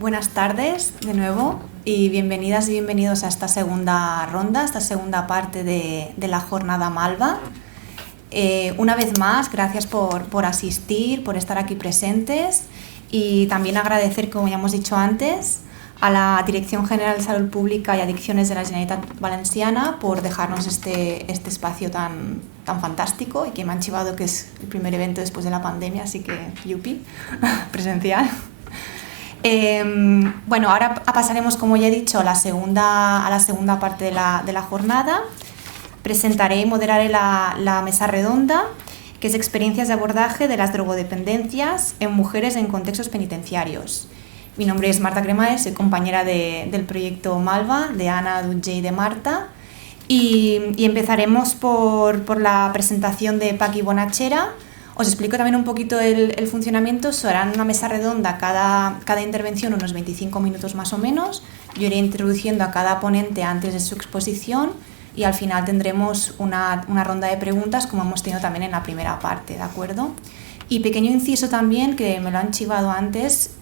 Buenas tardes de nuevo y bienvenidas y bienvenidos a esta segunda ronda, esta segunda parte de la jornada Malva. Una vez más, gracias por asistir, por estar aquí presentes y también agradecer, como ya hemos dicho antes, a la Dirección General de Salud Pública y Adicciones de la Generalitat Valenciana por dejarnos este espacio tan fantástico y que me han chivado que es el primer evento después de la pandemia, así que yupi, presencial. Bueno, ahora pasaremos, como ya he dicho, a la segunda parte de la jornada. Presentaré y moderaré la mesa redonda, que es experiencias de abordaje de las drogodependencias en mujeres en contextos penitenciarios. Mi nombre es Marta Cremades, soy compañera del proyecto Malva, de Ana, Dutge y de Marta. Y empezaremos por la presentación de Paqui Bonachera. Os explico también un poquito el funcionamiento. Será una mesa redonda, cada intervención unos 25 minutos más o menos. Yo iré introduciendo a cada ponente antes de su exposición y al final tendremos una ronda de preguntas como hemos tenido también en la primera parte, ¿de acuerdo? Y pequeño inciso también, que me lo han chivado antes,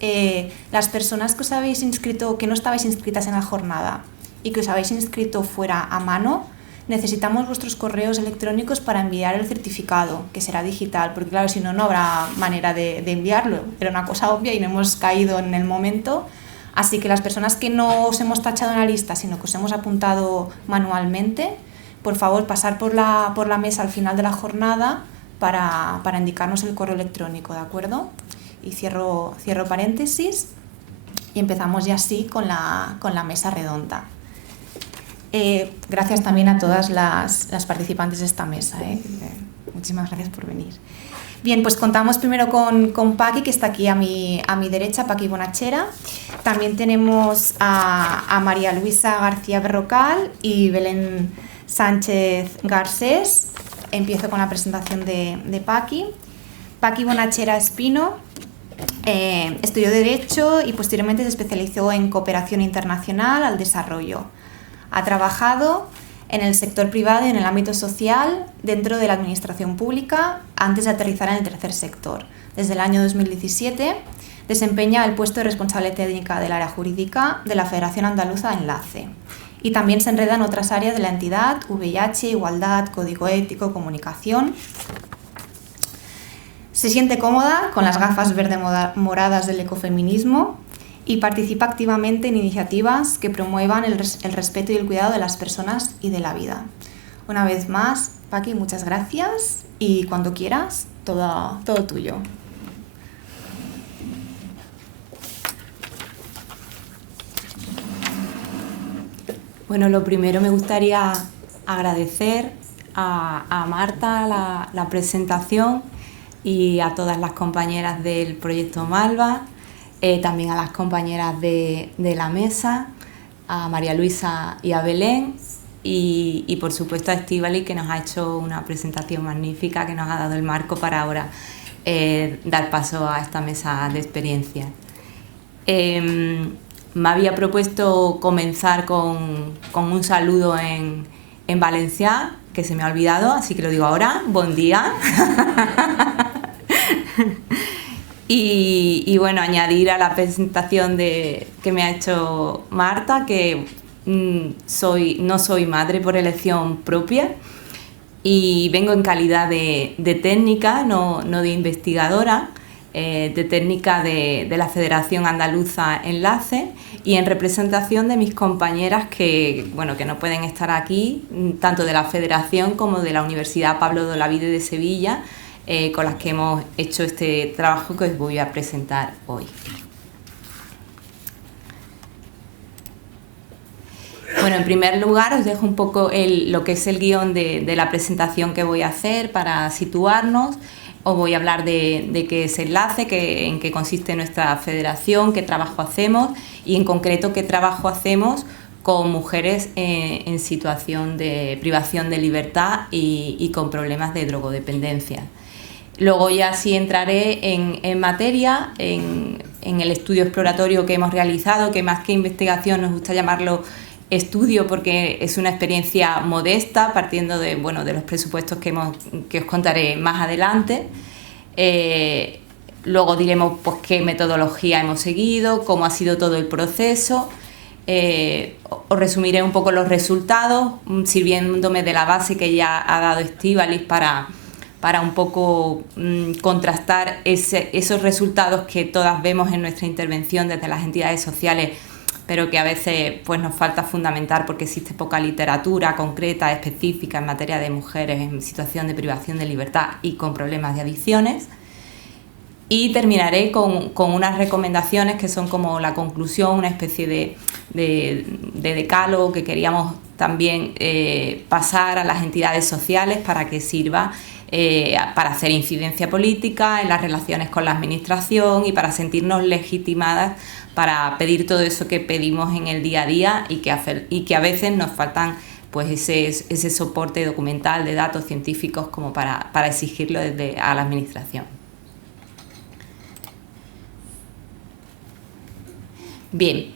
las personas que os habéis inscrito, que no estabais inscritas en la jornada y que os habéis inscrito fuera a mano, necesitamos vuestros correos electrónicos para enviar el certificado, que será digital, porque claro, si no, no habrá manera de enviarlo. Era una cosa obvia y no hemos caído en el momento. Así que las personas que no os hemos tachado en la lista, sino que os hemos apuntado manualmente, por favor, pasar por la mesa al final de la jornada para indicarnos el correo electrónico, ¿de acuerdo? Y cierro paréntesis y empezamos ya así con la mesa redonda. Gracias también a todas las participantes de esta mesa. Muchísimas gracias por venir. Bien, pues contamos primero con Paqui, que está aquí a mi derecha, Paqui Bonachera. También tenemos a María Luisa García Berrocal y Belén Sánchez Garcés. Empiezo con la presentación de Paqui. Paqui Bonachera Espino estudió Derecho y posteriormente se especializó en Cooperación Internacional al Desarrollo. Ha trabajado en el sector privado y en el ámbito social dentro de la administración pública antes de aterrizar en el tercer sector. Desde el año 2017 desempeña el puesto de responsable técnica del área jurídica de la Federación Andaluza Enlace y también se enreda en otras áreas de la entidad: VIH, igualdad, código ético, comunicación. Se siente cómoda con las gafas verde-moradas del ecofeminismo y participa activamente en iniciativas que promuevan el respeto y el cuidado de las personas y de la vida. Una vez más, Paqui, muchas gracias y cuando quieras, todo tuyo. Bueno, lo primero me gustaría agradecer a Marta la presentación y a todas las compañeras del proyecto Malva. También a las compañeras de la mesa, a María Luisa y a Belén y por supuesto a Estíbaliz, que nos ha hecho una presentación magnífica, que nos ha dado el marco para ahora dar paso a esta mesa de experiencias. Me había propuesto comenzar con un saludo en valencià, que se me ha olvidado, así que lo digo ahora. Bon dia. Y bueno, añadir a la presentación que me ha hecho Marta que no soy madre por elección propia y vengo en calidad de técnica, no de investigadora, de técnica de la Federación Andaluza Enlace y en representación de mis compañeras que no pueden estar aquí, tanto de la Federación como de la Universidad Pablo de Olavide de Sevilla, con las que hemos hecho este trabajo que os voy a presentar hoy. Bueno, en primer lugar os dejo un poco lo que es el guión de la presentación que voy a hacer para situarnos. Os voy a hablar de qué es Enlace, en qué consiste nuestra federación, qué trabajo hacemos y en concreto qué trabajo hacemos con mujeres en situación de privación de libertad y con problemas de drogodependencia. Luego ya sí entraré en materia, en el estudio exploratorio que hemos realizado, que más que investigación nos gusta llamarlo estudio porque es una experiencia modesta, partiendo de los presupuestos que os contaré más adelante. Luego diremos pues qué metodología hemos seguido, cómo ha sido todo el proceso. Os resumiré un poco los resultados, sirviéndome de la base que ya ha dado Estíbaliz para un poco contrastar esos resultados que todas vemos en nuestra intervención desde las entidades sociales, pero que a veces pues, nos falta fundamentar porque existe poca literatura concreta, específica en materia de mujeres en situación de privación de libertad y con problemas de adicciones. Y terminaré con unas recomendaciones que son como la conclusión, una especie de decálogo que queríamos también pasar a las entidades sociales para que sirva para hacer incidencia política en las relaciones con la administración y para sentirnos legitimadas para pedir todo eso que pedimos en el día a día y que a veces nos faltan pues ese soporte documental de datos científicos como para exigirlo a la administración. Bien,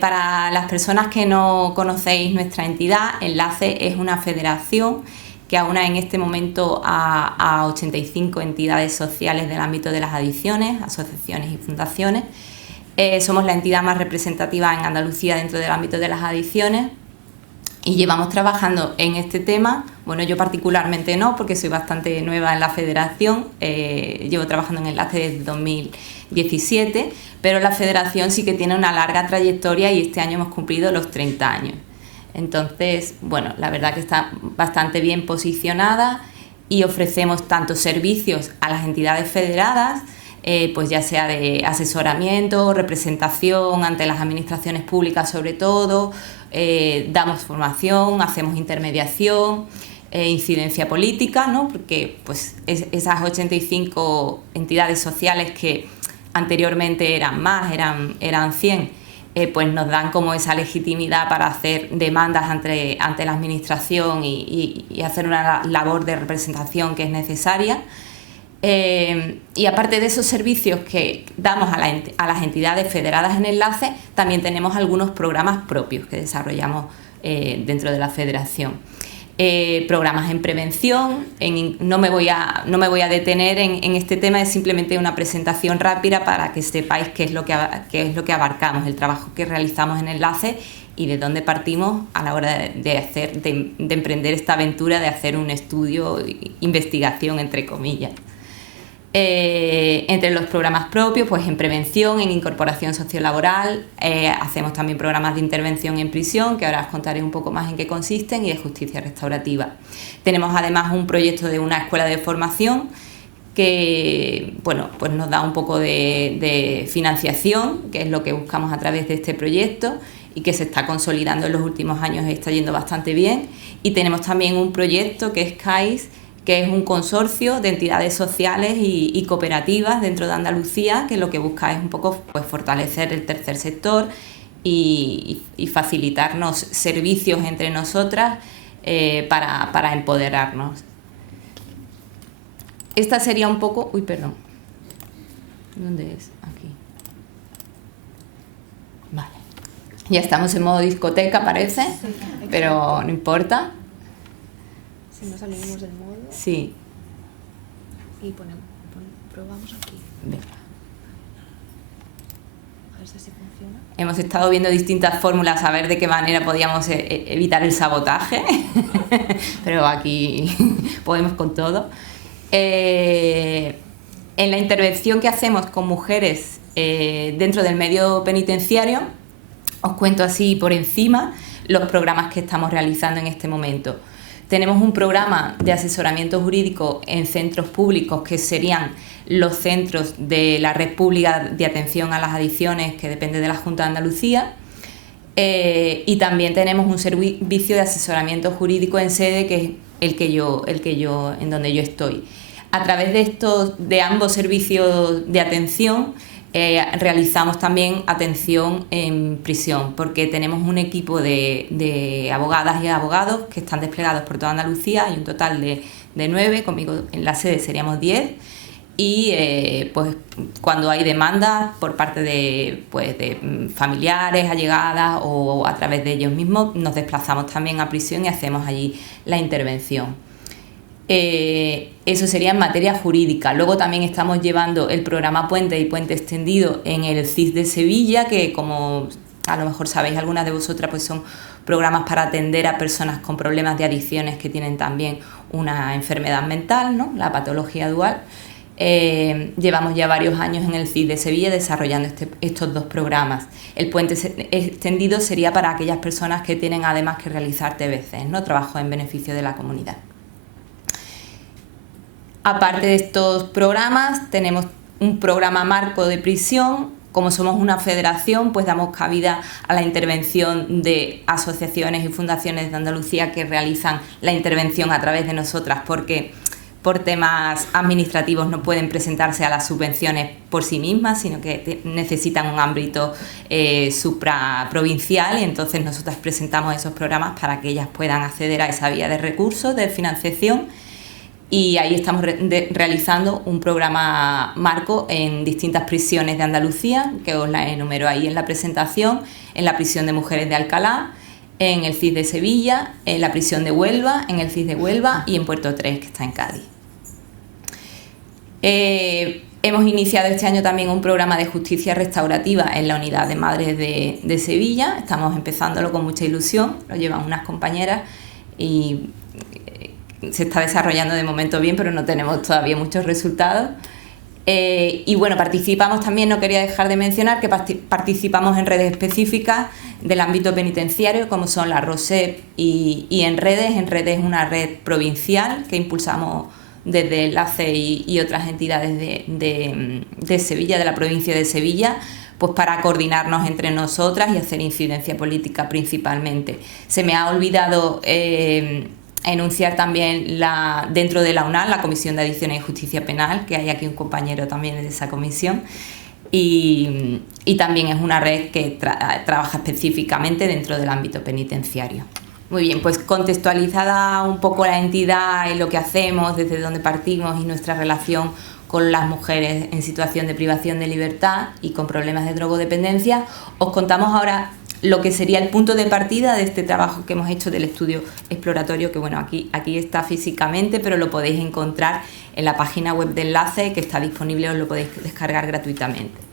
para las personas que no conocéis nuestra entidad, Enlace es una federación que aúna en este momento a 85 entidades sociales del ámbito de las adicciones, asociaciones y fundaciones. Somos la entidad más representativa en Andalucía dentro del ámbito de las adicciones y llevamos trabajando en este tema. Bueno, yo particularmente no, porque soy bastante nueva en la federación, llevo trabajando en Enlace desde 2017, pero la federación sí que tiene una larga trayectoria y este año hemos cumplido los 30 años. Entonces, bueno, la verdad que está bastante bien posicionada y ofrecemos tanto servicios a las entidades federadas, pues ya sea de asesoramiento, representación ante las administraciones públicas sobre todo, damos formación, hacemos intermediación, incidencia política, ¿no? Porque pues esas 85 entidades sociales que anteriormente eran más, eran 100, pues nos dan como esa legitimidad para hacer demandas ante la administración y hacer una labor de representación que es necesaria. Y aparte de esos servicios que damos a las entidades federadas en Enlace, también tenemos algunos programas propios que desarrollamos dentro de la federación. Programas en prevención, no me voy a detener en este tema, es simplemente una presentación rápida para que sepáis qué es lo que abarcamos, el trabajo que realizamos en Enlace y de dónde partimos a la hora de emprender esta aventura de hacer un estudio, investigación entre comillas. Entre los programas propios, pues en prevención, en incorporación sociolaboral, hacemos también programas de intervención en prisión, que ahora os contaré un poco más en qué consisten, y de justicia restaurativa. Tenemos además un proyecto de una escuela de formación que, bueno, pues nos da un poco de financiación, que es lo que buscamos a través de este proyecto y que se está consolidando en los últimos años y está yendo bastante bien. Y tenemos también un proyecto que es CAIS, que es un consorcio de entidades sociales y cooperativas dentro de Andalucía, que lo que busca es un poco pues, fortalecer el tercer sector y facilitarnos servicios entre nosotras para empoderarnos. Esta sería un poco... Uy, perdón. ¿Dónde es? Aquí. Vale. Ya estamos en modo discoteca, parece, pero no importa. Si no salimos del modo. Sí. Y probamos aquí. Venga. A ver si así funciona. Hemos estado viendo distintas fórmulas a ver de qué manera podíamos evitar el sabotaje, pero aquí podemos con todo. En la intervención que hacemos con mujeres dentro del medio penitenciario, os cuento así por encima los programas que estamos realizando en este momento. Tenemos un programa de asesoramiento jurídico en centros públicos, que serían los centros de la Red Pública de Atención a las Adicciones, que depende de la Junta de Andalucía, y también tenemos un servicio de asesoramiento jurídico en sede, que es en donde yo estoy. A través de ambos servicios de atención realizamos también atención en prisión, porque tenemos un equipo de abogadas y abogados que están desplegados por toda Andalucía. Hay un total de 9, conmigo en la sede seríamos 10, y pues cuando hay demandas por parte de familiares, allegadas o a través de ellos mismos, nos desplazamos también a prisión y hacemos allí la intervención. Eso sería en materia jurídica. Luego también estamos llevando el programa Puente y Puente Extendido en el CIS de Sevilla, que como a lo mejor sabéis algunas de vosotras, pues son programas para atender a personas con problemas de adicciones que tienen también una enfermedad mental, ¿no? La patología dual. Llevamos ya varios años en el CIS de Sevilla desarrollando estos dos programas. El Puente Extendido sería para aquellas personas que tienen además que realizar TBC, ¿no? Trabajo en beneficio de la comunidad. Aparte de estos programas, tenemos un programa marco de prisión. Como somos una federación, pues damos cabida a la intervención de asociaciones y fundaciones de Andalucía que realizan la intervención a través de nosotras, porque por temas administrativos no pueden presentarse a las subvenciones por sí mismas, sino que necesitan un ámbito supraprovincial, y entonces nosotras presentamos esos programas para que ellas puedan acceder a esa vía de recursos, de financiación. Y ahí estamos realizando un programa marco en distintas prisiones de Andalucía, que os la enumero ahí en la presentación, en la prisión de mujeres de Alcalá, en el CIS de Sevilla, en la prisión de Huelva, en el CIS de Huelva y en Puerto 3, que está en Cádiz. Hemos iniciado este año también un programa de justicia restaurativa en la unidad de madres de Sevilla. Estamos empezándolo con mucha ilusión, lo llevan unas compañeras y se está desarrollando de momento bien, pero no tenemos todavía muchos resultados. Y bueno, participamos también, no quería dejar de mencionar que participamos en redes específicas del ámbito penitenciario, como son la ROSEP y en redes. En redes es una red provincial que impulsamos desde Enlace y otras entidades de Sevilla, de la provincia de Sevilla, pues para coordinarnos entre nosotras y hacer incidencia política principalmente. Se me ha olvidado enunciar también dentro de la UNAL, la Comisión de Adicciones y Justicia Penal, que hay aquí un compañero también de esa comisión, y también es una red que trabaja específicamente dentro del ámbito penitenciario. Muy bien, pues contextualizada un poco la entidad y lo que hacemos, desde dónde partimos y nuestra relación con las mujeres en situación de privación de libertad y con problemas de drogodependencia, os contamos ahora lo que sería el punto de partida de este trabajo que hemos hecho del estudio exploratorio, que bueno, aquí está físicamente, pero lo podéis encontrar en la página web de Enlace, que está disponible, os lo podéis descargar gratuitamente.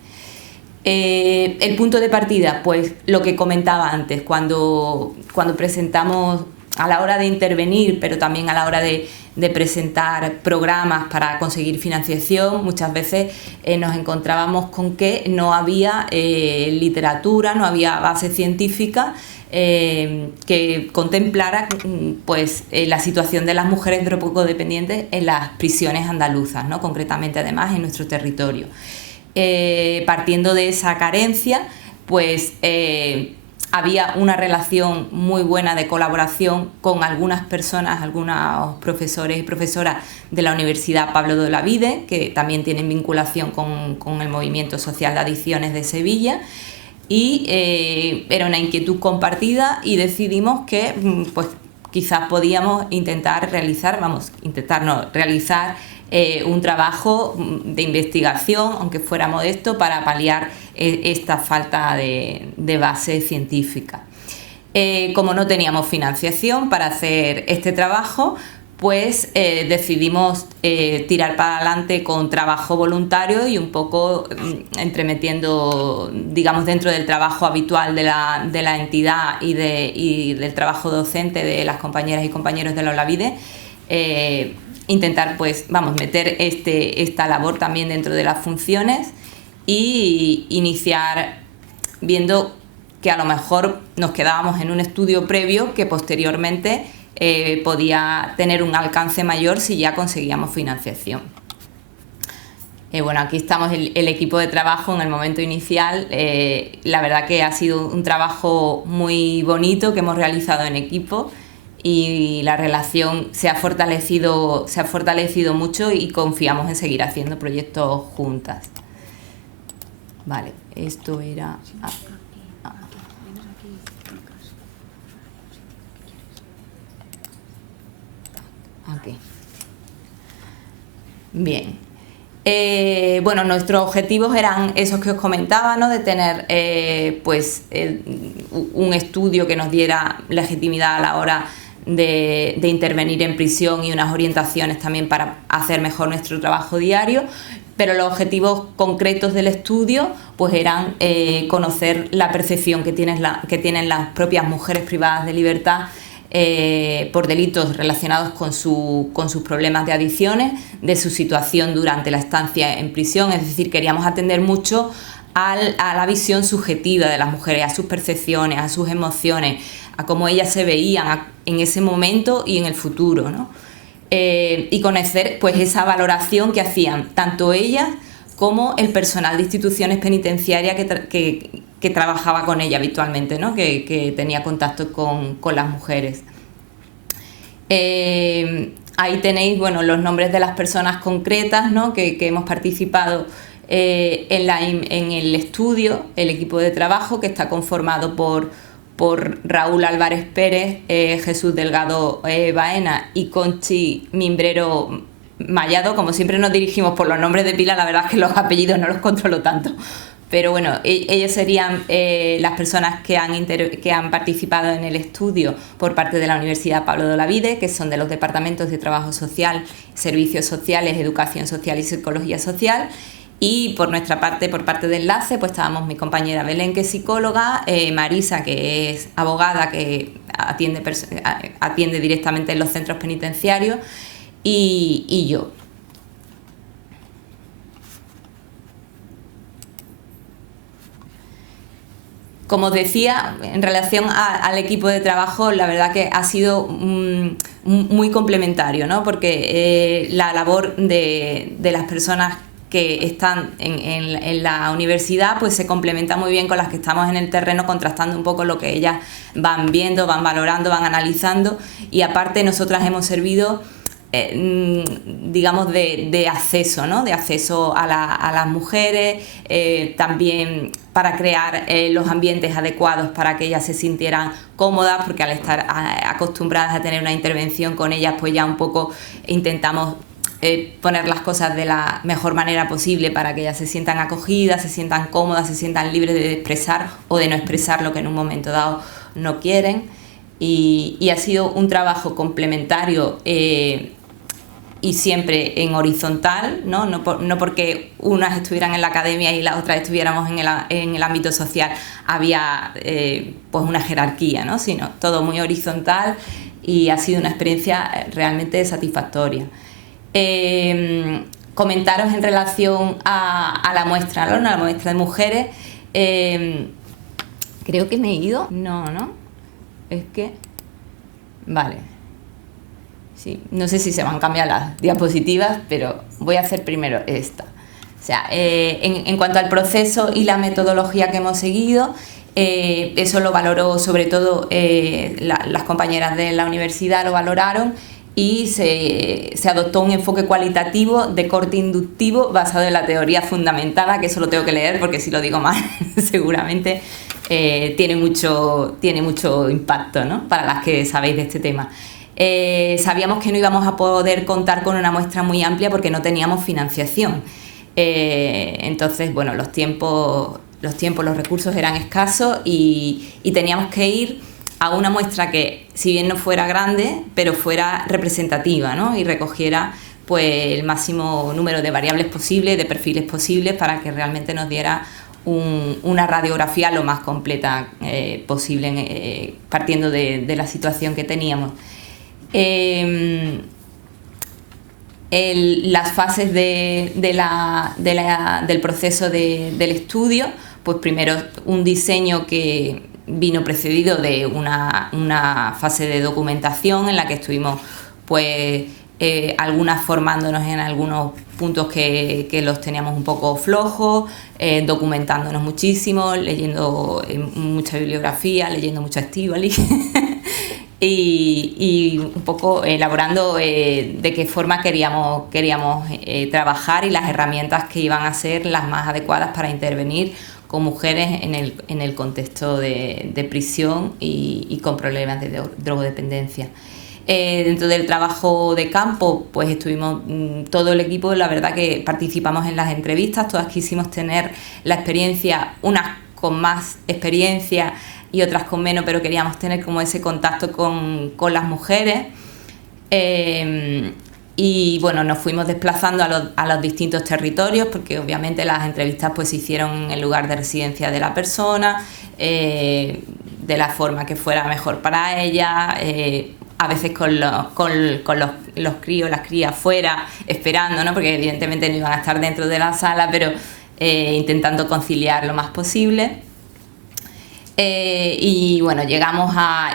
El punto de partida, pues lo que comentaba antes, cuando presentamos, a la hora de intervenir, pero también a la hora de presentar programas para conseguir financiación, muchas veces nos encontrábamos con que no había literatura, no había base científica que contemplara pues, la situación de las mujeres drogodependientes en las prisiones andaluzas, ¿no? Concretamente además en nuestro territorio. Partiendo de esa carencia, pues había una relación muy buena de colaboración con algunas personas, algunos profesores y profesoras de la Universidad Pablo de Olavide, que también tienen vinculación con el Movimiento Social de Adicciones de Sevilla, y era una inquietud compartida y decidimos que pues, quizás podíamos realizar un trabajo de investigación, aunque fuera modesto, para paliar esta falta de base científica. Como no teníamos financiación para hacer este trabajo, pues decidimos tirar para adelante con trabajo voluntario y un poco entremetiendo, digamos, dentro del trabajo habitual de la entidad y del trabajo docente de las compañeras y compañeros de la Olavide, intentar pues meter esta labor también dentro de las funciones y iniciar viendo que a lo mejor nos quedábamos en un estudio previo que posteriormente podía tener un alcance mayor si ya conseguíamos financiación. Bueno, aquí estamos el equipo de trabajo en el momento inicial. La verdad que ha sido un trabajo muy bonito que hemos realizado en equipo, y la relación se ha fortalecido mucho y confiamos en seguir haciendo proyectos juntas. Vale, esto era... Aquí. Bien. Bueno, nuestros objetivos eran esos que os comentaba, ¿no? De tener un estudio que nos diera legitimidad a la hora de intervenir en prisión y unas orientaciones también para hacer mejor nuestro trabajo diario, pero los objetivos concretos del estudio pues eran conocer la percepción que tienen las propias mujeres privadas de libertad por delitos relacionados con sus problemas de adicciones, de su situación durante la estancia en prisión. Es decir, queríamos atender mucho a la visión subjetiva de las mujeres, a sus percepciones, a sus emociones, a cómo ellas se veían en ese momento y en el futuro, ¿no? Y conocer pues esa valoración que hacían tanto ellas como el personal de instituciones penitenciarias que trabajaba con ella habitualmente, ¿no? Que tenía contacto con las mujeres. Ahí tenéis, bueno, los nombres de las personas concretas, ¿no? que hemos participado en el estudio, el equipo de trabajo, que está conformado por Raúl Álvarez Pérez, Jesús Delgado Baena y Conchi Mimbrero Mallado. Como siempre nos dirigimos por los nombres de pila, la verdad es que los apellidos no los controlo tanto. Pero bueno, ellos serían las personas que han participado en el estudio por parte de la Universidad Pablo de Olavide, que son de los departamentos de Trabajo Social, Servicios Sociales, Educación Social y Psicología Social. Y por nuestra parte, por parte de Enlace, pues estábamos mi compañera Belén, que es psicóloga, Marisa, que es abogada, que atiende directamente en los centros penitenciarios, y yo. Como os decía, en relación al equipo de trabajo, la verdad que ha sido muy complementario, ¿no? Porque la labor de las personas que están en la universidad pues se complementa muy bien con las que estamos en el terreno, contrastando un poco lo que ellas van viendo, van valorando, van analizando, y aparte nosotras hemos servido digamos de acceso, ¿no? De acceso a las mujeres, también para crear los ambientes adecuados para que ellas se sintieran cómodas, porque al estar acostumbradas a tener una intervención con ellas, pues ya un poco intentamos poner las cosas de la mejor manera posible para que ellas se sientan acogidas, se sientan cómodas, se sientan libres de expresar o de no expresar lo que en un momento dado no quieren. Y ha sido un trabajo complementario y siempre en horizontal, ¿no? No porque unas estuvieran en la academia y las otras estuviéramos en el ámbito social había pues una jerarquía, ¿no? Sino todo muy horizontal, y ha sido una experiencia realmente satisfactoria. Comentaros en relación a la muestra, ¿no? La muestra de mujeres. Creo que me he ido. No. Es que... Vale. Sí, no sé si se van a cambiar las diapositivas, pero voy a hacer primero esta. O sea, en cuanto al proceso y la metodología que hemos seguido, eso lo valoró sobre todo las compañeras de la universidad, lo valoraron, y se adoptó un enfoque cualitativo de corte inductivo basado en la teoría fundamentada, que eso lo tengo que leer porque si lo digo mal seguramente tiene mucho impacto, ¿no? Para las que sabéis de este tema. Sabíamos que no íbamos a poder contar con una muestra muy amplia porque no teníamos financiación. Entonces, bueno, los tiempos, los recursos eran escasos y teníamos que ir a una muestra que, si bien no fuera grande, pero fuera representativa, ¿no? Y recogiera pues el máximo número de variables posibles, de perfiles posibles, para que realmente nos diera una radiografía lo más completa posible, partiendo de la situación que teníamos. Las fases del proceso del estudio, pues primero un diseño que vino precedido de una fase de documentación en la que estuvimos pues algunas formándonos en algunos puntos que los teníamos un poco flojos, documentándonos muchísimo, leyendo mucha bibliografía, leyendo mucho Estíbaliz y un poco elaborando de qué forma queríamos trabajar y las herramientas que iban a ser las más adecuadas para intervenir con mujeres en el contexto de prisión y con problemas de drogodependencia. Dentro del trabajo de campo, pues estuvimos todo el equipo, la verdad que participamos en las entrevistas, todas quisimos tener la experiencia, unas con más experiencia y otras con menos, pero queríamos tener como ese contacto con las mujeres. Y bueno, nos fuimos desplazando a los distintos territorios, porque obviamente las entrevistas pues se hicieron en el lugar de residencia de la persona, de la forma que fuera mejor para ella, a veces con los críos, las crías fuera, esperando, ¿no? Porque evidentemente no iban a estar dentro de la sala, pero intentando conciliar lo más posible. Y bueno,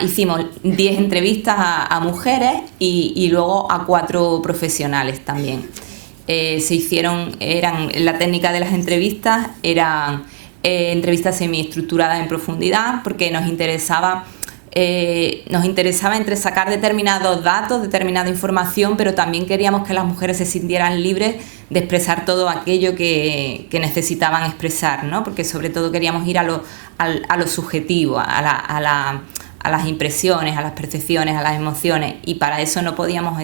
hicimos 10 entrevistas a mujeres y luego a 4 profesionales también. La técnica de las entrevistas eran entrevistas semiestructuradas en profundidad, porque nos interesaba sacar determinados datos, determinada información, pero también queríamos que las mujeres se sintieran libres de expresar todo aquello que necesitaban expresar, ¿no? Porque sobre todo queríamos ir a lo subjetivo, a las impresiones, a las percepciones, a las emociones, y para eso no podíamos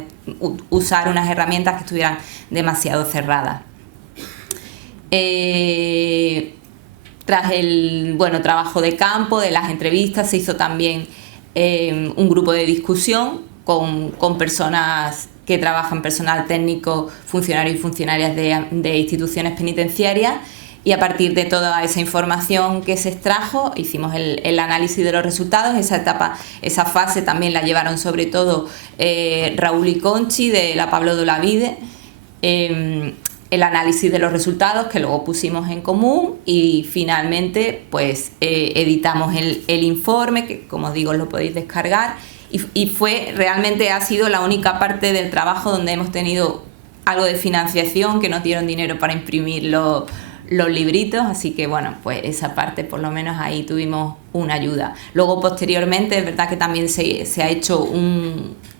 usar unas herramientas que estuvieran demasiado cerradas. Tras el trabajo de campo, de las entrevistas, se hizo también un grupo de discusión con personas que trabajan, personal técnico, funcionarios y funcionarias de instituciones penitenciarias, y a partir de toda esa información que se extrajo hicimos el análisis de los resultados. Esa fase también la llevaron sobre todo Raúl y Conchi de la Pablo de Olavide. El análisis de los resultados que luego pusimos en común, y finalmente pues editamos el informe, que como digo lo podéis descargar, y realmente ha sido la única parte del trabajo donde hemos tenido algo de financiación, que nos dieron dinero para imprimir los libritos, así que bueno, pues esa parte por lo menos ahí tuvimos una ayuda. Luego posteriormente es verdad que también se ha hecho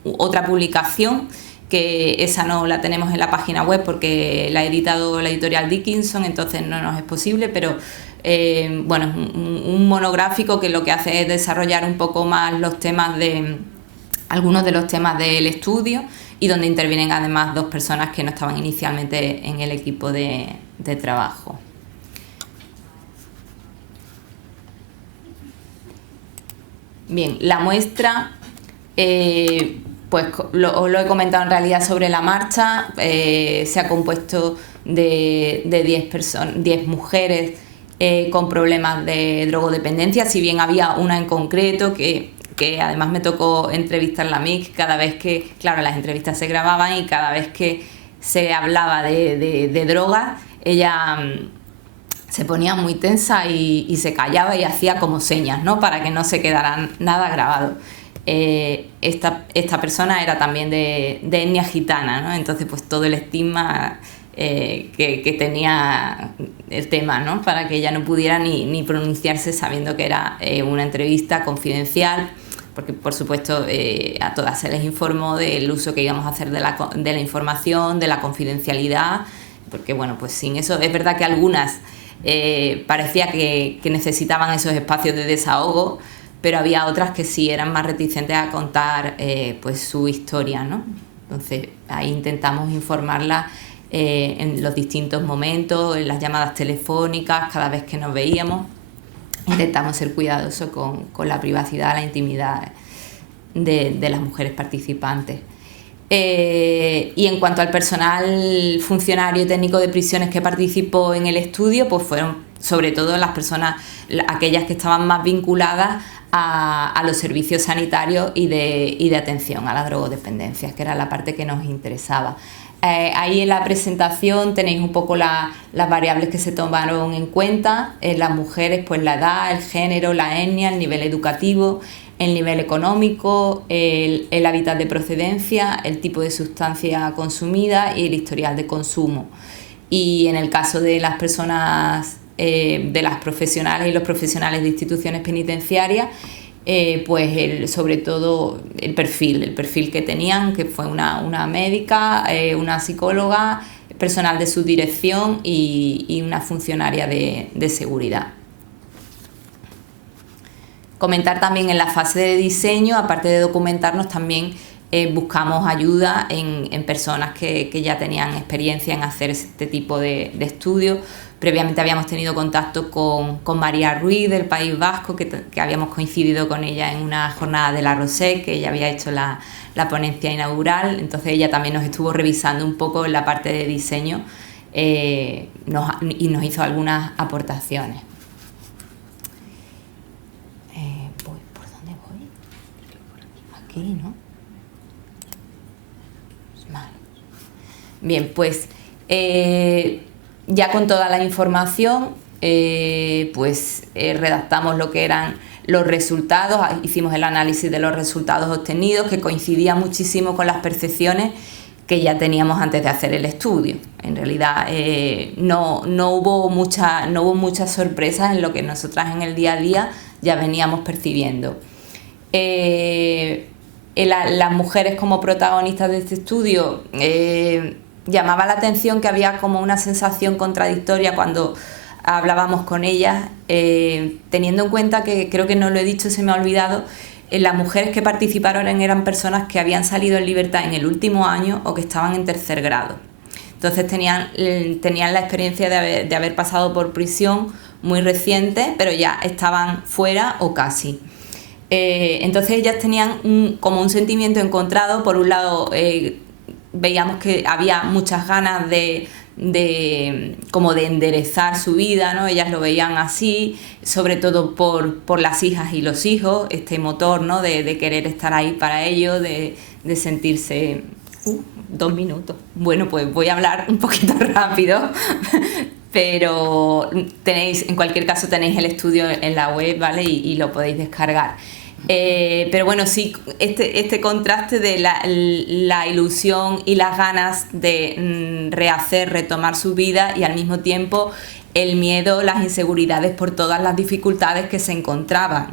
otra publicación, que esa no la tenemos en la página web porque la ha editado la editorial Dickinson, entonces no nos es posible, pero bueno, un monográfico que lo que hace es desarrollar un poco más algunos de los temas del estudio, y donde intervienen además 2 personas que no estaban inicialmente en el equipo de trabajo. Bien, la muestra, pues os lo he comentado en realidad sobre la marcha. Se ha compuesto de 10 mujeres con problemas de drogodependencia, si bien había una en concreto que además me tocó entrevistarla a mí, cada vez que, claro, las entrevistas se grababan, y cada vez que se hablaba de drogas, ella se ponía muy tensa y se callaba y hacía como señas, ¿no? Para que no se quedara nada grabado. Esta persona era también de etnia gitana, ¿no? Entonces pues todo el estigma que tenía el tema, ¿no? Para que ella no pudiera ni pronunciarse, sabiendo que era una entrevista confidencial, porque por supuesto a todas se les informó del uso que íbamos a hacer de la información, de la confidencialidad, porque bueno, pues sin eso es verdad que algunas parecía que necesitaban esos espacios de desahogo, pero había otras que sí eran más reticentes a contar pues su historia, ¿no? Entonces ahí intentamos informarla en los distintos momentos, en las llamadas telefónicas, cada vez que nos veíamos. Intentamos ser cuidadosos con la privacidad, la intimidad de las mujeres participantes. Y en cuanto al personal funcionario técnico de prisiones que participó en el estudio, pues fueron sobre todo las personas, aquellas que estaban más vinculadas a los servicios sanitarios y de atención a la drogodependencia, que era la parte que nos interesaba. Ahí en la presentación tenéis un poco las variables que se tomaron en cuenta. En las mujeres, pues la edad, el género, la etnia, el nivel educativo, el nivel económico, el hábitat de procedencia, el tipo de sustancia consumida y el historial de consumo. Y en el caso de las personas, de las profesionales y los profesionales de instituciones penitenciarias, pues sobre todo el perfil que tenían, que fue una médica, una psicóloga, personal de subdirección y una funcionaria de seguridad. Comentar también en la fase de diseño, aparte de documentarnos, también buscamos ayuda en personas que ya tenían experiencia en hacer este tipo de estudios. Previamente habíamos tenido contacto con María Ruiz del País Vasco, que habíamos coincidido con ella en una jornada de la Rosec, que ella había hecho la ponencia inaugural. Entonces ella también nos estuvo revisando un poco en la parte de diseño y nos hizo algunas aportaciones. ¿Por dónde voy? Aquí, ¿no? Vale. Bien, pues ya con toda la información, redactamos lo que eran los resultados, hicimos el análisis de los resultados obtenidos, que coincidía muchísimo con las percepciones que ya teníamos antes de hacer el estudio. En realidad no hubo muchas sorpresas en lo que nosotras en el día a día ya veníamos percibiendo. Las mujeres como protagonistas de este estudio, llamaba la atención que había como una sensación contradictoria cuando hablábamos con ellas, teniendo en cuenta que, creo que no lo he dicho, se me ha olvidado, las mujeres que participaron eran personas que habían salido en libertad en el último año o que estaban en tercer grado. Entonces tenían la experiencia de haber pasado por prisión muy reciente, pero ya estaban fuera o casi. Entonces ellas tenían como un sentimiento encontrado. Por un lado, veíamos que había muchas ganas de enderezar su vida, ¿no? Ellas lo veían así, sobre todo por las hijas y los hijos, este motor, ¿no? de querer estar ahí para ellos, de sentirse... 2 minutos. Bueno, pues voy a hablar un poquito rápido, pero en cualquier caso tenéis el estudio en la web, ¿vale? Y lo podéis descargar. Pero bueno, sí, este contraste de la ilusión y las ganas de retomar su vida, y al mismo tiempo el miedo, las inseguridades por todas las dificultades que se encontraban.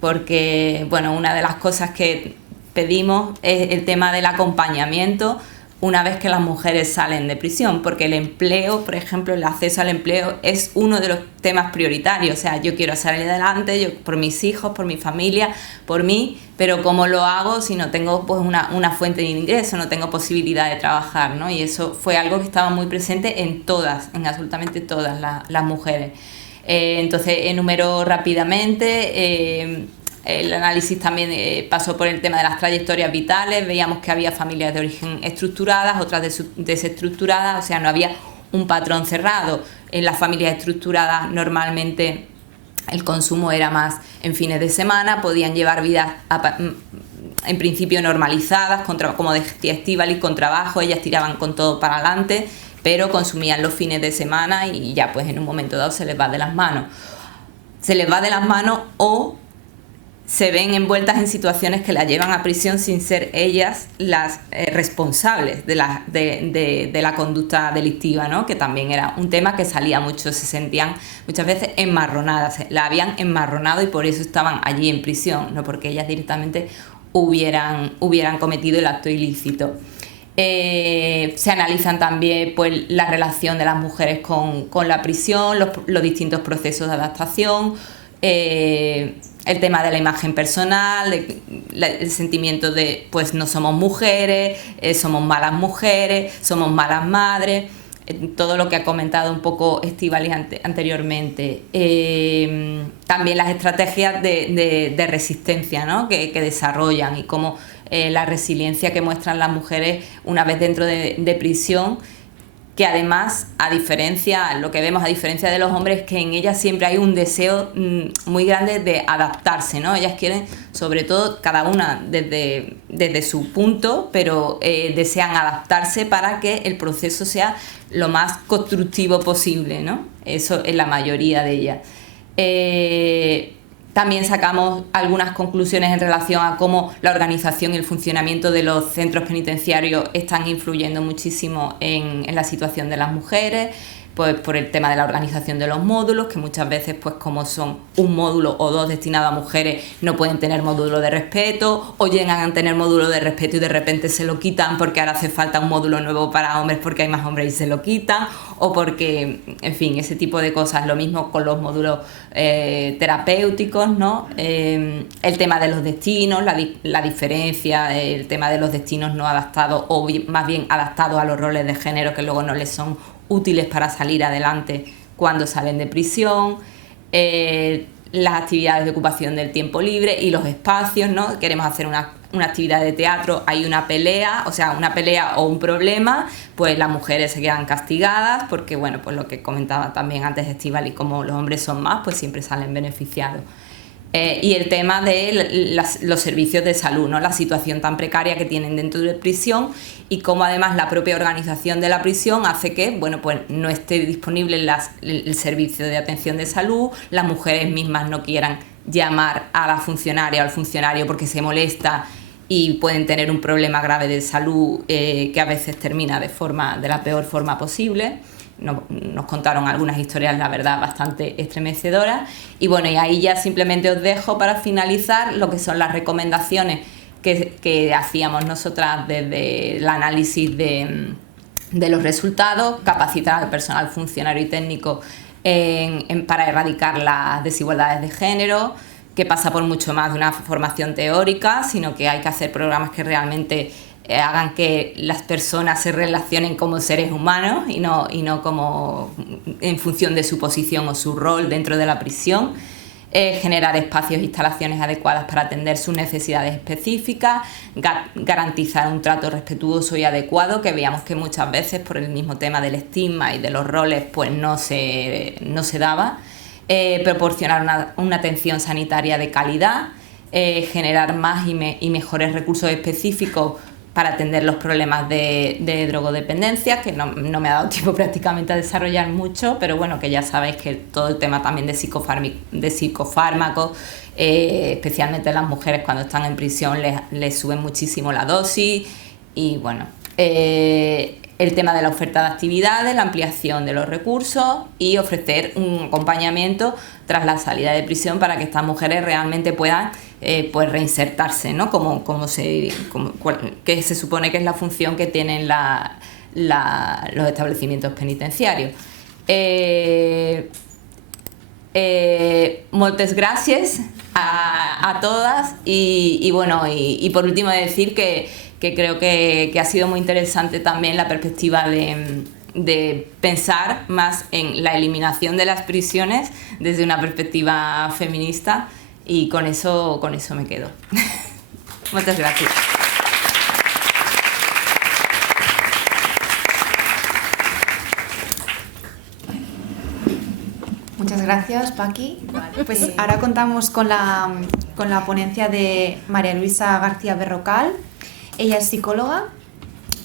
Porque, bueno, una de las cosas que pedimos es el tema del acompañamiento una vez que las mujeres salen de prisión, porque el empleo, por ejemplo, el acceso al empleo es uno de los temas prioritarios. O sea, yo quiero salir adelante, por mis hijos, por mi familia, por mí, pero ¿cómo lo hago si no tengo pues una fuente de ingreso, no tengo posibilidad de trabajar, ¿no? Y eso fue algo que estaba muy presente en absolutamente todas las mujeres. Entonces, enumero rápidamente. El análisis también pasó por el tema de las trayectorias vitales. Veíamos que había familias de origen estructuradas, otras desestructuradas, o sea, no había un patrón cerrado. En las familias estructuradas normalmente el consumo era más en fines de semana, podían llevar vidas en principio normalizadas, como decía Estíbaliz, con trabajo, ellas tiraban con todo para adelante, pero consumían los fines de semana y ya pues en un momento dado se les va de las manos. Se les va de las manos o se ven envueltas en situaciones que las llevan a prisión sin ser ellas las responsables de la conducta delictiva, ¿no? Que también era un tema que salía mucho, se sentían muchas veces enmarronadas, la habían enmarronado y por eso estaban allí en prisión, no porque ellas directamente hubieran cometido el acto ilícito. Se analizan también pues, la relación de las mujeres con la prisión, los distintos procesos de adaptación, el tema de la imagen personal, el sentimiento de pues no somos mujeres, somos malas madres, todo lo que ha comentado un poco Estíbaliz anteriormente. También las estrategias de resistencia, ¿no? que desarrollan y cómo la resiliencia que muestran las mujeres una vez dentro de prisión, que además, lo que vemos a diferencia de los hombres, es que en ellas siempre hay un deseo muy grande de adaptarse, ¿no? Ellas quieren, sobre todo, cada una desde su punto, pero desean adaptarse para que el proceso sea lo más constructivo posible, ¿no? Eso es la mayoría de ellas. También sacamos algunas conclusiones en relación a cómo la organización y el funcionamiento de los centros penitenciarios están influyendo muchísimo en la situación de las mujeres, pues por el tema de la organización de los módulos, que muchas veces, pues como son un módulo o dos destinados a mujeres, no pueden tener módulo de respeto, o llegan a tener módulo de respeto y de repente se lo quitan porque ahora hace falta un módulo nuevo para hombres porque hay más hombres y se lo quitan, o porque, en fin, ese tipo de cosas. Lo mismo con los módulos terapéuticos, ¿no? El tema de los destinos, la diferencia, el tema de los destinos no adaptados o más bien adaptados a los roles de género que luego no les son útiles para salir adelante cuando salen de prisión, las actividades de ocupación del tiempo libre y los espacios, ¿no? Queremos hacer una actividad de teatro, hay una pelea, o sea, una pelea o un problema, pues las mujeres se quedan castigadas porque, bueno, pues lo que comentaba también antes Estíbaliz, y como los hombres son más, pues siempre salen beneficiados. Y el tema de los servicios de salud, ¿no? La situación tan precaria que tienen dentro de prisión y cómo además la propia organización de la prisión hace que, bueno, pues no esté disponible el servicio de atención de salud, las mujeres mismas no quieran llamar a la funcionaria o al funcionario porque se molesta y pueden tener un problema grave de salud que a veces termina de la peor forma posible. Nos contaron algunas historias, la verdad, bastante estremecedoras. Y bueno, y ahí ya simplemente os dejo para finalizar lo que son las recomendaciones que hacíamos nosotras desde el análisis de los resultados, capacitar al personal funcionario y técnico para erradicar las desigualdades de género, que pasa por mucho más de una formación teórica, sino que hay que hacer programas que realmente hagan que las personas se relacionen como seres humanos y no como en función de su posición o su rol dentro de la prisión. Generar espacios e instalaciones adecuadas para atender sus necesidades específicas, garantizar un trato respetuoso y adecuado, que veamos que muchas veces por el mismo tema del estigma y de los roles pues no se daba, proporcionar una atención sanitaria de calidad, generar más y mejores recursos específicos para atender los problemas de drogodependencia, que no me ha dado tiempo prácticamente a desarrollar mucho, pero bueno, que ya sabéis que todo el tema también de psicofármacos, especialmente las mujeres cuando están en prisión les suben muchísimo la dosis, y bueno, el tema de la oferta de actividades, la ampliación de los recursos y ofrecer un acompañamiento tras la salida de prisión para que estas mujeres realmente puedan pues reinsertarse, ¿no? Que se supone que es la función que tienen los establecimientos penitenciarios. Moltes gràcies a todas y bueno, y por último decir que creo que ha sido muy interesante también la perspectiva de pensar más en la eliminación de las prisiones desde una perspectiva feminista, y con eso me quedo. Muchas gracias. Muchas gracias, Paqui. Pues ahora contamos con la ponencia de María Luisa García Berrocal. Ella es psicóloga,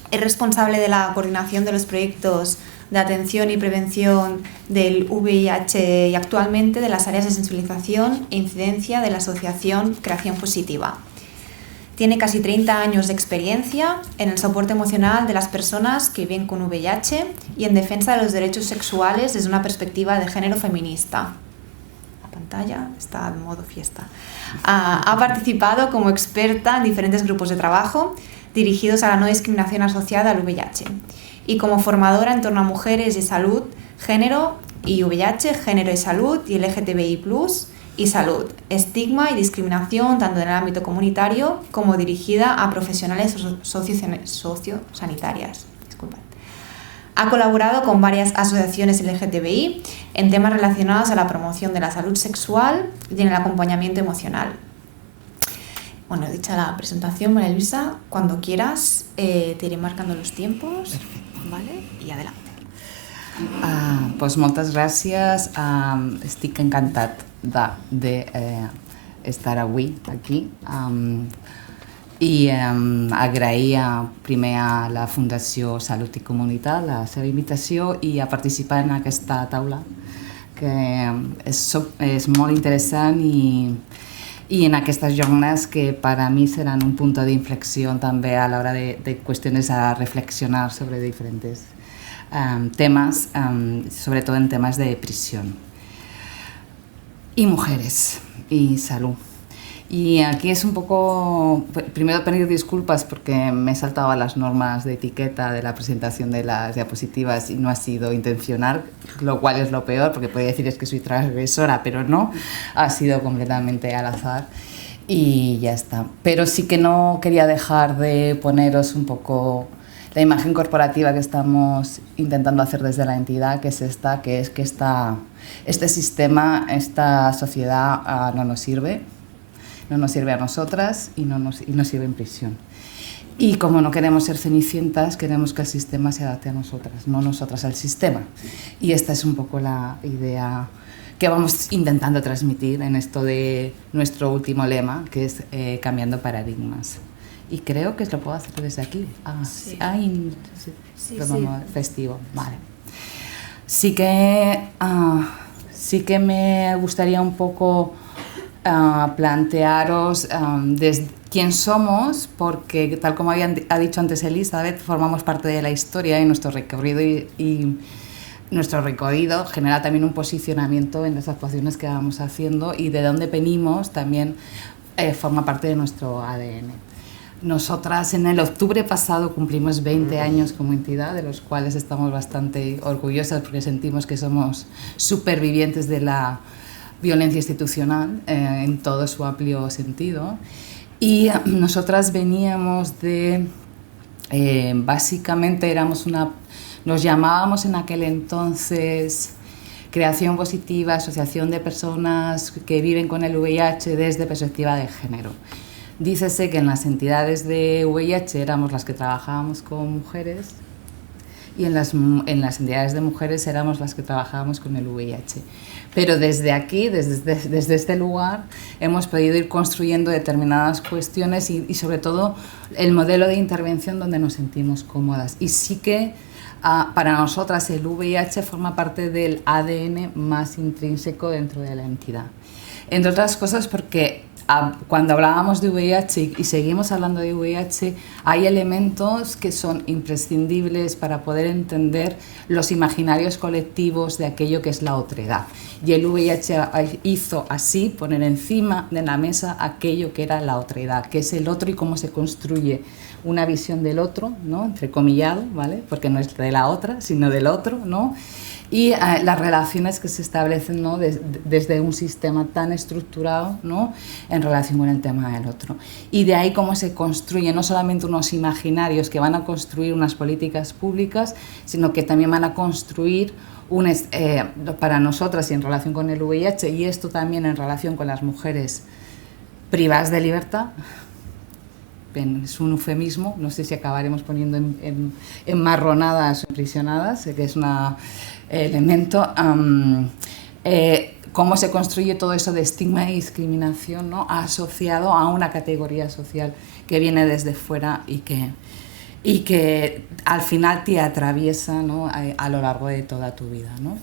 es responsable de la coordinación de los proyectos de atención y prevención del VIH y actualmente de las áreas de sensibilización e incidencia de la asociación Creación Positiva. Tiene casi 30 años de experiencia en el soporte emocional de las personas que viven con VIH y en defensa de los derechos sexuales desde una perspectiva de género feminista. La pantalla está en modo fiesta. Ha participado como experta en diferentes grupos de trabajo dirigidos a la no discriminación asociada al VIH y como formadora en torno a mujeres y salud, género y VIH, género y salud y LGTBI+, y salud, estigma y discriminación tanto en el ámbito comunitario como dirigida a profesionales sociosanitarias. Disculpad. Ha colaborado con varias asociaciones LGTBI en temas relacionados a la promoción de la salud sexual y en el acompañamiento emocional. Bueno, dicha la presentación, María Luisa, cuando quieras te iré marcando los tiempos. Perfecte. Vale? I adelante. Doncs moltes gràcies. Estic encantat d'estar avui aquí i agrair primer a la Fundació Salut i Comunitat la seva invitació i a participar en aquesta taula, que és molt interessant y en aquestes jornadas que para mí serán un punto de inflexión también a la hora de cuestiones a reflexionar sobre diferentes temas, sobre todo en temas de prisión. Y mujeres y salud. Y aquí es un poco, primero pedir disculpas porque me he saltado a las normas de etiqueta de la presentación de las diapositivas y no ha sido intencional, lo cual es lo peor, porque podría decir es que soy transgresora, pero no, ha sido completamente al azar y ya está. Pero sí que no quería dejar de poneros un poco la imagen corporativa que estamos intentando hacer desde la entidad, que es esta, que es que este sistema, esta sociedad no nos sirve a nosotras y no nos sirve en prisión. Y como no queremos ser cenicientas, queremos que el sistema se adapte a nosotras, no nosotras al sistema. Y esta es un poco la idea que vamos intentando transmitir en esto de nuestro último lema, que es cambiando paradigmas. Y creo que lo puedo hacer desde aquí. Sí. Sí. Festivo, vale. Sí que me gustaría un poco plantearos quién somos, porque tal como ha dicho antes Elizabeth, formamos parte de la historia y nuestro recorrido y nuestro recorrido genera también un posicionamiento en las actuaciones que vamos haciendo, y de dónde venimos también forma parte de nuestro ADN. Nosotras en el octubre pasado cumplimos 20 años como entidad, de los cuales estamos bastante orgullosas porque sentimos que somos supervivientes de la violencia institucional en todo su amplio sentido. Y nosotras veníamos de, básicamente nos llamábamos en aquel entonces Creación Positiva, Asociación de Personas que Viven con el VIH desde Perspectiva de Género. Dícese que en las entidades de VIH éramos las que trabajábamos con mujeres y en las entidades de mujeres éramos las que trabajábamos con el VIH. Pero desde aquí, desde este lugar, hemos podido ir construyendo determinadas cuestiones y sobre todo el modelo de intervención donde nos sentimos cómodas. Y sí que para nosotras el VIH forma parte del ADN más intrínseco dentro de la entidad. Entre otras cosas porque cuando hablábamos de VIH y seguimos hablando de VIH, hay elementos que son imprescindibles para poder entender los imaginarios colectivos de aquello que es la otredad. Y el VIH hizo así poner encima de la mesa aquello que era la otredad, que es el otro y cómo se construye una visión del otro, ¿no? Entrecomillado, ¿vale? Porque no es de la otra, sino del otro, ¿no? Y las relaciones que se establecen, ¿no? Desde un sistema tan estructurado, ¿no? En relación con el tema del otro. Y de ahí cómo se construyen no solamente unos imaginarios que van a construir unas políticas públicas, sino que también van a construir para nosotras y en relación con el VIH, y esto también en relación con las mujeres privadas de libertad. Es un eufemismo, no sé si acabaremos poniendo enmarronadas o aprisionadas, que es un elemento. Cómo se construye todo eso de estigma y discriminación, ¿no? Asociado a una categoría social que viene desde fuera y que al final te atraviesa, ¿no? A lo largo de toda tu vida, ¿no?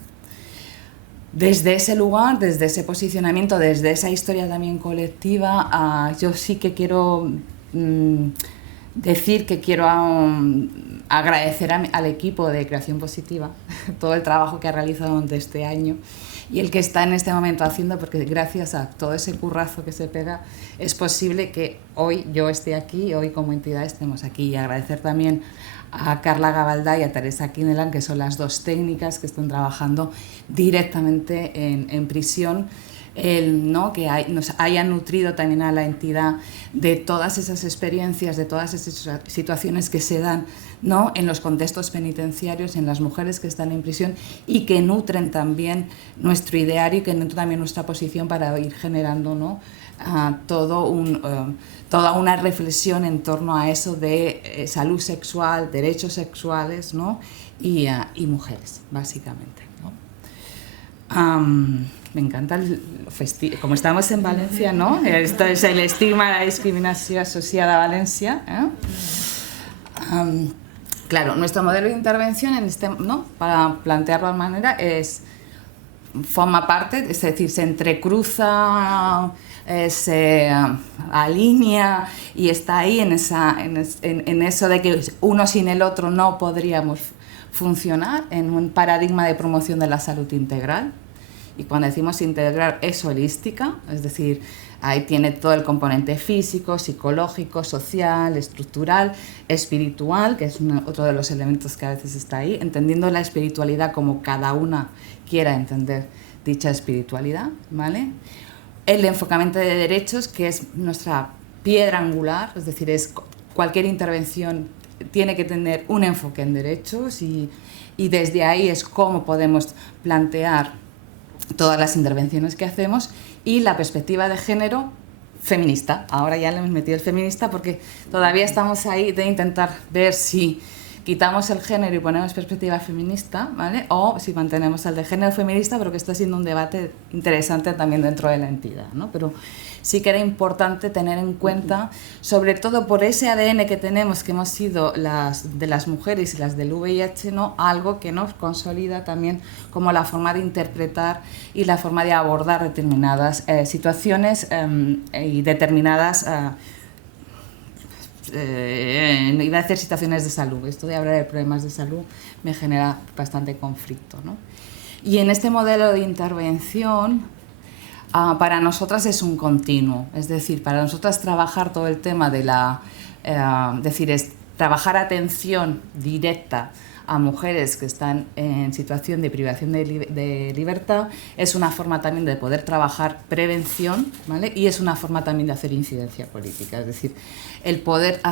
Desde ese lugar, desde ese posicionamiento, desde esa historia también colectiva, yo sí que quiero decir que quiero agradecer al equipo de Creación Positiva todo el trabajo que ha realizado durante este año y el que está en este momento haciendo, porque gracias a todo ese currazo que se pega es posible que hoy yo esté aquí, hoy como entidad estemos aquí. Y agradecer también a Carla Gabaldá y a Teresa Kinelan, que son las dos técnicas que están trabajando directamente en prisión, ¿no? Que nos hayan nutrido también a la entidad de todas esas experiencias, de todas esas situaciones que se dan, ¿no? En los contextos penitenciarios, en las mujeres que están en prisión, y que nutren también nuestro ideario y que nutren también nuestra posición para ir generando, ¿no? Toda una reflexión en torno a eso de salud sexual, derechos sexuales, ¿no? y mujeres, básicamente, ¿no? Me encanta como estamos en Valencia, ¿no? Esto es el estigma de la discriminación asociada a Valencia, ¿eh? Claro, nuestro modelo de intervención, ¿no? Para plantearlo de manera, forma parte, es decir, se entrecruza, se alinea y está ahí en eso de que uno sin el otro no podríamos funcionar, en un paradigma de promoción de la salud integral. Y cuando decimos integral es holística, es decir, ahí tiene todo el componente físico, psicológico, social, estructural, espiritual, que es otro de los elementos que a veces está ahí, entendiendo la espiritualidad como cada una quiera entender dicha espiritualidad, ¿vale? El enfocamiento de derechos, que es nuestra piedra angular, es decir, cualquier intervención tiene que tener un enfoque en derechos y desde ahí es cómo podemos plantear todas las intervenciones que hacemos, y la perspectiva de género feminista. Ahora ya le hemos metido el feminista porque todavía estamos ahí de intentar ver si quitamos el género y ponemos perspectiva feminista, ¿vale? O si mantenemos el de género feminista, pero que está siendo un debate interesante también dentro de la entidad, ¿no? Pero sí que era importante tener en cuenta, sobre todo por ese ADN que tenemos, que hemos sido de las mujeres y las del VIH, ¿no? Algo que nos consolida también como la forma de interpretar y la forma de abordar determinadas situaciones y determinadas iba a decir situaciones de salud. Esto de hablar de problemas de salud me genera bastante conflicto, ¿no? Y en este modelo de intervención, para nosotras es un continuo, es decir, para nosotras trabajar todo el tema de es trabajar atención directa a mujeres que están en situación de privación de libertad es una forma también de poder trabajar prevención, ¿vale? Y es una forma también de hacer incidencia política, es decir, el poder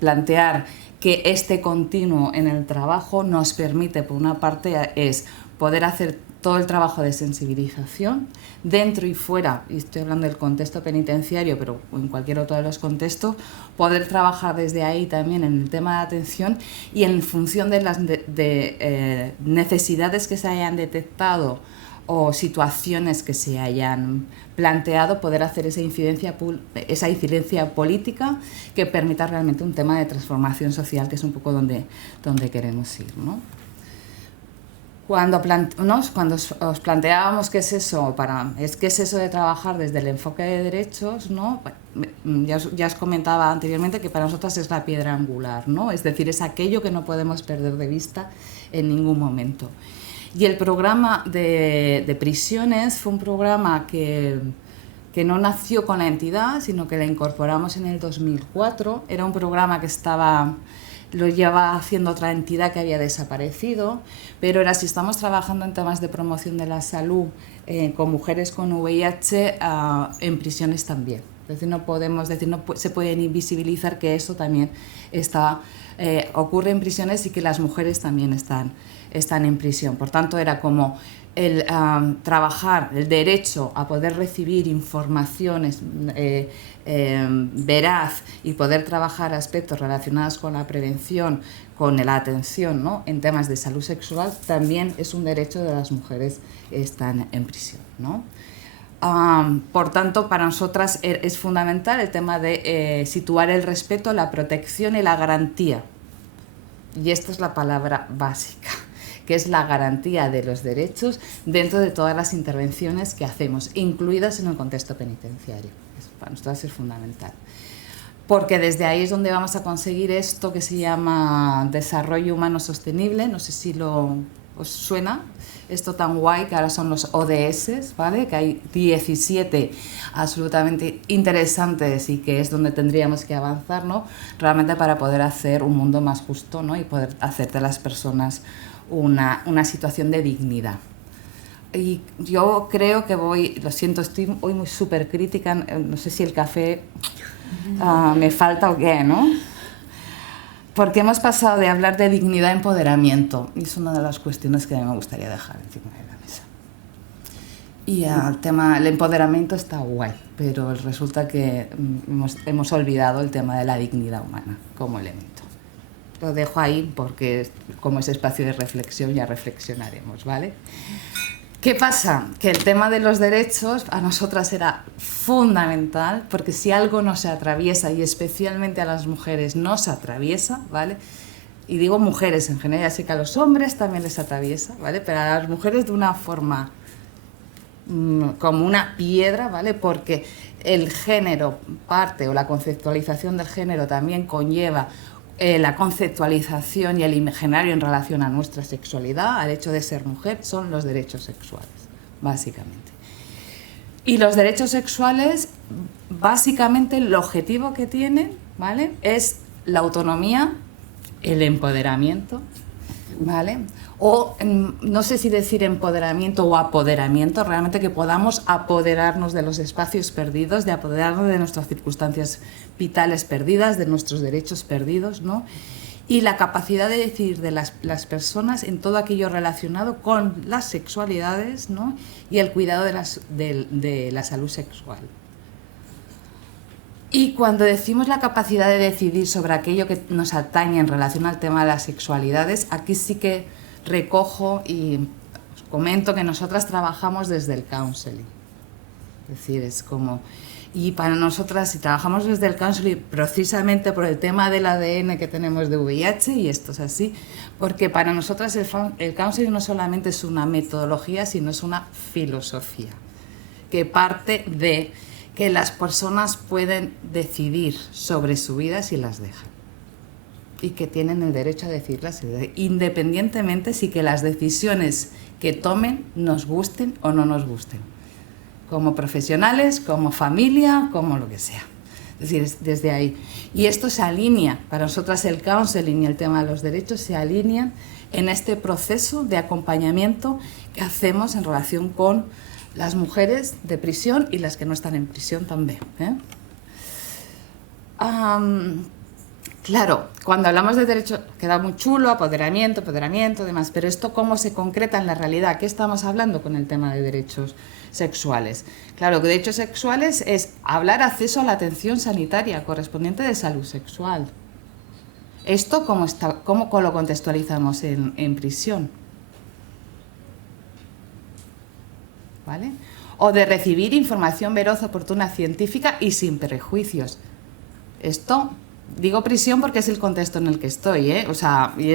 plantear que este continuo en el trabajo nos permite, por una parte, es poder hacer todo el trabajo de sensibilización dentro y fuera, y estoy hablando del contexto penitenciario, pero en cualquier otro de los contextos, poder trabajar desde ahí también en el tema de atención y en función de las necesidades que se hayan detectado o situaciones que se hayan planteado, poder hacer esa incidencia política que permita realmente un tema de transformación social, que es un poco donde queremos ir, ¿no? Cuando os planteábamos qué es eso, qué es eso de trabajar desde el enfoque de derechos, ¿no? Ya os comentaba anteriormente que para nosotras es la piedra angular, ¿no? Es decir, es aquello que no podemos perder de vista en ningún momento. Y el programa de prisiones fue un programa que no nació con la entidad, sino que la incorporamos en el 2004. Era un programa que lo lleva haciendo otra entidad que había desaparecido, pero ahora si estamos trabajando en temas de promoción de la salud con mujeres con VIH en prisiones también. Es decir, no se pueden invisibilizar que eso también ocurre en prisiones y que las mujeres también están en prisión. Por tanto, era como el trabajar el derecho a poder recibir informaciones veraz y poder trabajar aspectos relacionados con la prevención, con la atención, ¿no? En temas de salud sexual, también es un derecho de las mujeres que están en prisión, ¿no? Por tanto, para nosotras es fundamental el tema de situar el respeto, la protección y la garantía. Y esta es la palabra básica, que es la garantía de los derechos dentro de todas las intervenciones que hacemos, incluidas en el contexto penitenciario. Para nosotros es fundamental. Porque desde ahí es donde vamos a conseguir esto que se llama desarrollo humano sostenible, no sé si os suena, esto tan guay que ahora son los ODS, ¿vale? Que hay 17 absolutamente interesantes y que es donde tendríamos que avanzar, ¿no? Realmente para poder hacer un mundo más justo, ¿no? Y poder hacer de las personas una situación de dignidad. Y yo creo que lo siento, estoy hoy muy súper crítica, no sé si el café me falta o qué, ¿no? Porque hemos pasado de hablar de dignidad a empoderamiento, y es una de las cuestiones que a mí me gustaría dejar encima de la mesa. Y el empoderamiento está guay, pero resulta que hemos olvidado el tema de la dignidad humana como elemento. Lo dejo ahí porque como es espacio de reflexión ya reflexionaremos, ¿vale? ¿Qué pasa? Que el tema de los derechos a nosotras era fundamental, porque si algo nos atraviesa, y especialmente a las mujeres nos atraviesa, ¿vale? Y digo mujeres en general, así que a los hombres también les atraviesa, ¿vale? Pero a las mujeres de una forma como una piedra, ¿vale? Porque el género o la conceptualización del género también conlleva la conceptualización y el imaginario en relación a nuestra sexualidad, al hecho de ser mujer, son los derechos sexuales, básicamente. Y los derechos sexuales, básicamente el objetivo que tienen, ¿vale?, es la autonomía, el empoderamiento, ¿vale? O no sé si decir empoderamiento o apoderamiento, realmente que podamos apoderarnos de los espacios perdidos, de apoderarnos de nuestras circunstancias vitales perdidas, de nuestros derechos perdidos, ¿no? Y la capacidad de decidir de las personas en todo aquello relacionado con las sexualidades, ¿no?, y el cuidado de la salud sexual. Y cuando decimos la capacidad de decidir sobre aquello que nos atañe en relación al tema de las sexualidades, aquí sí que recojo y os comento que nosotras trabajamos desde el counseling. Es decir, es como... Y para nosotras, si trabajamos desde el counseling, precisamente por el tema del ADN que tenemos de VIH, y esto es así, porque para nosotras el counseling no solamente es una metodología, sino es una filosofía, que parte de que las personas pueden decidir sobre su vida si las dejan, y que tienen el derecho a decidirlas, independientemente si que las decisiones que tomen nos gusten o no nos gusten, como profesionales, como familia, como lo que sea. Es decir, desde ahí. Y esto se alinea, para nosotras el counseling y el tema de los derechos se alinean en este proceso de acompañamiento que hacemos en relación con las mujeres de prisión y las que no están en prisión también, ¿eh? Claro, cuando hablamos de derecho queda muy chulo, apoderamiento, demás, pero esto cómo se concreta en la realidad, ¿qué estamos hablando con el tema de derechos sexuales? Claro, que derechos sexuales es hablar acceso a la atención sanitaria correspondiente de salud sexual. ¿Esto cómo lo contextualizamos en prisión? ¿Vale? O de recibir información veraz, oportuna, científica y sin prejuicios. Esto, digo prisión porque es el contexto en el que estoy, ¿eh? O sea, y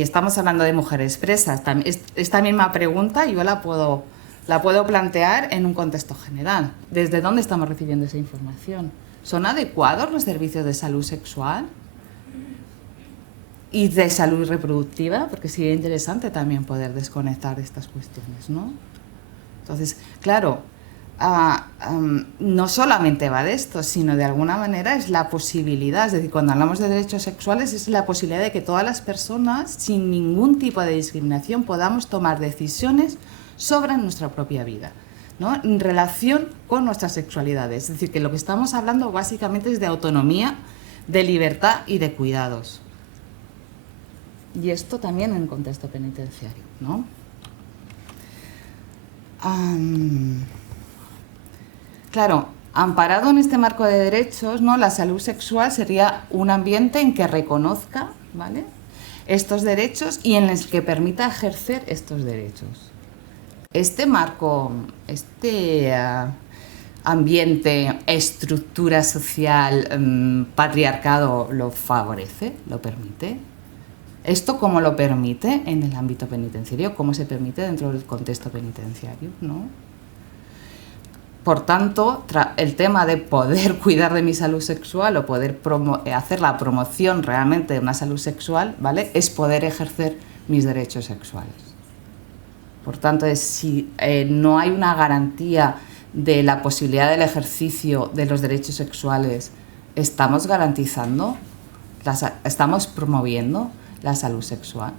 estamos hablando de mujeres presas. Esta misma pregunta yo la puedo plantear en un contexto general. ¿Desde dónde estamos recibiendo esa información? ¿Son adecuados los servicios de salud sexual? Y de salud reproductiva, porque sería interesante también poder desconectar estas cuestiones, ¿no? Entonces, claro, no solamente va de esto, sino de alguna manera es la posibilidad, es decir, cuando hablamos de derechos sexuales es la posibilidad de que todas las personas, sin ningún tipo de discriminación, podamos tomar decisiones sobre nuestra propia vida, ¿no?, en relación con nuestras sexualidades. Es decir, que lo que estamos hablando básicamente es de autonomía, de libertad y de cuidados. Y esto también en contexto penitenciario, ¿no? Claro, amparado en este marco de derechos, ¿no?, la salud sexual sería un ambiente en que reconozca, ¿vale?, estos derechos y en el que permita ejercer estos derechos. Este marco, ambiente, estructura social, patriarcado, ¿lo favorece? ¿Lo permite? ¿Esto cómo lo permite en el ámbito penitenciario? ¿Cómo se permite dentro del contexto penitenciario, ¿no? Por tanto, el tema de poder cuidar de mi salud sexual o poder hacer la promoción realmente de una salud sexual, ¿vale?, es poder ejercer mis derechos sexuales. Por tanto, si no hay una garantía de la posibilidad del ejercicio de los derechos sexuales, estamos garantizando, estamos promoviendo la salud sexual.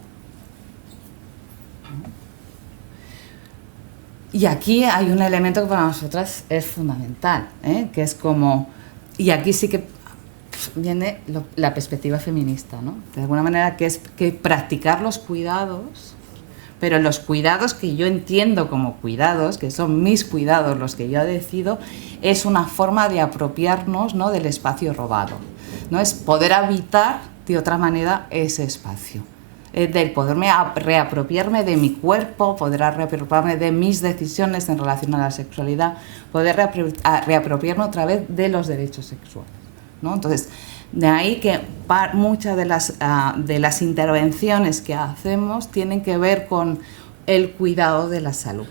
Y aquí hay un elemento que para nosotras es fundamental, ¿eh?, que es como, y aquí sí que viene la perspectiva feminista, ¿no?, de alguna manera, que es que practicar los cuidados, pero los cuidados que yo entiendo como cuidados, que son mis cuidados, los que yo decido, es una forma de apropiarnos, ¿no?, del espacio robado, ¿no? Es poder habitar de otra manera ese espacio, del poderme reapropiarme de mi cuerpo, poder reapropiarme de mis decisiones en relación a la sexualidad, poder reapropiarme otra vez de los derechos sexuales, ¿no? Entonces, de ahí que muchas de las intervenciones que hacemos tienen que ver con el cuidado de la salud,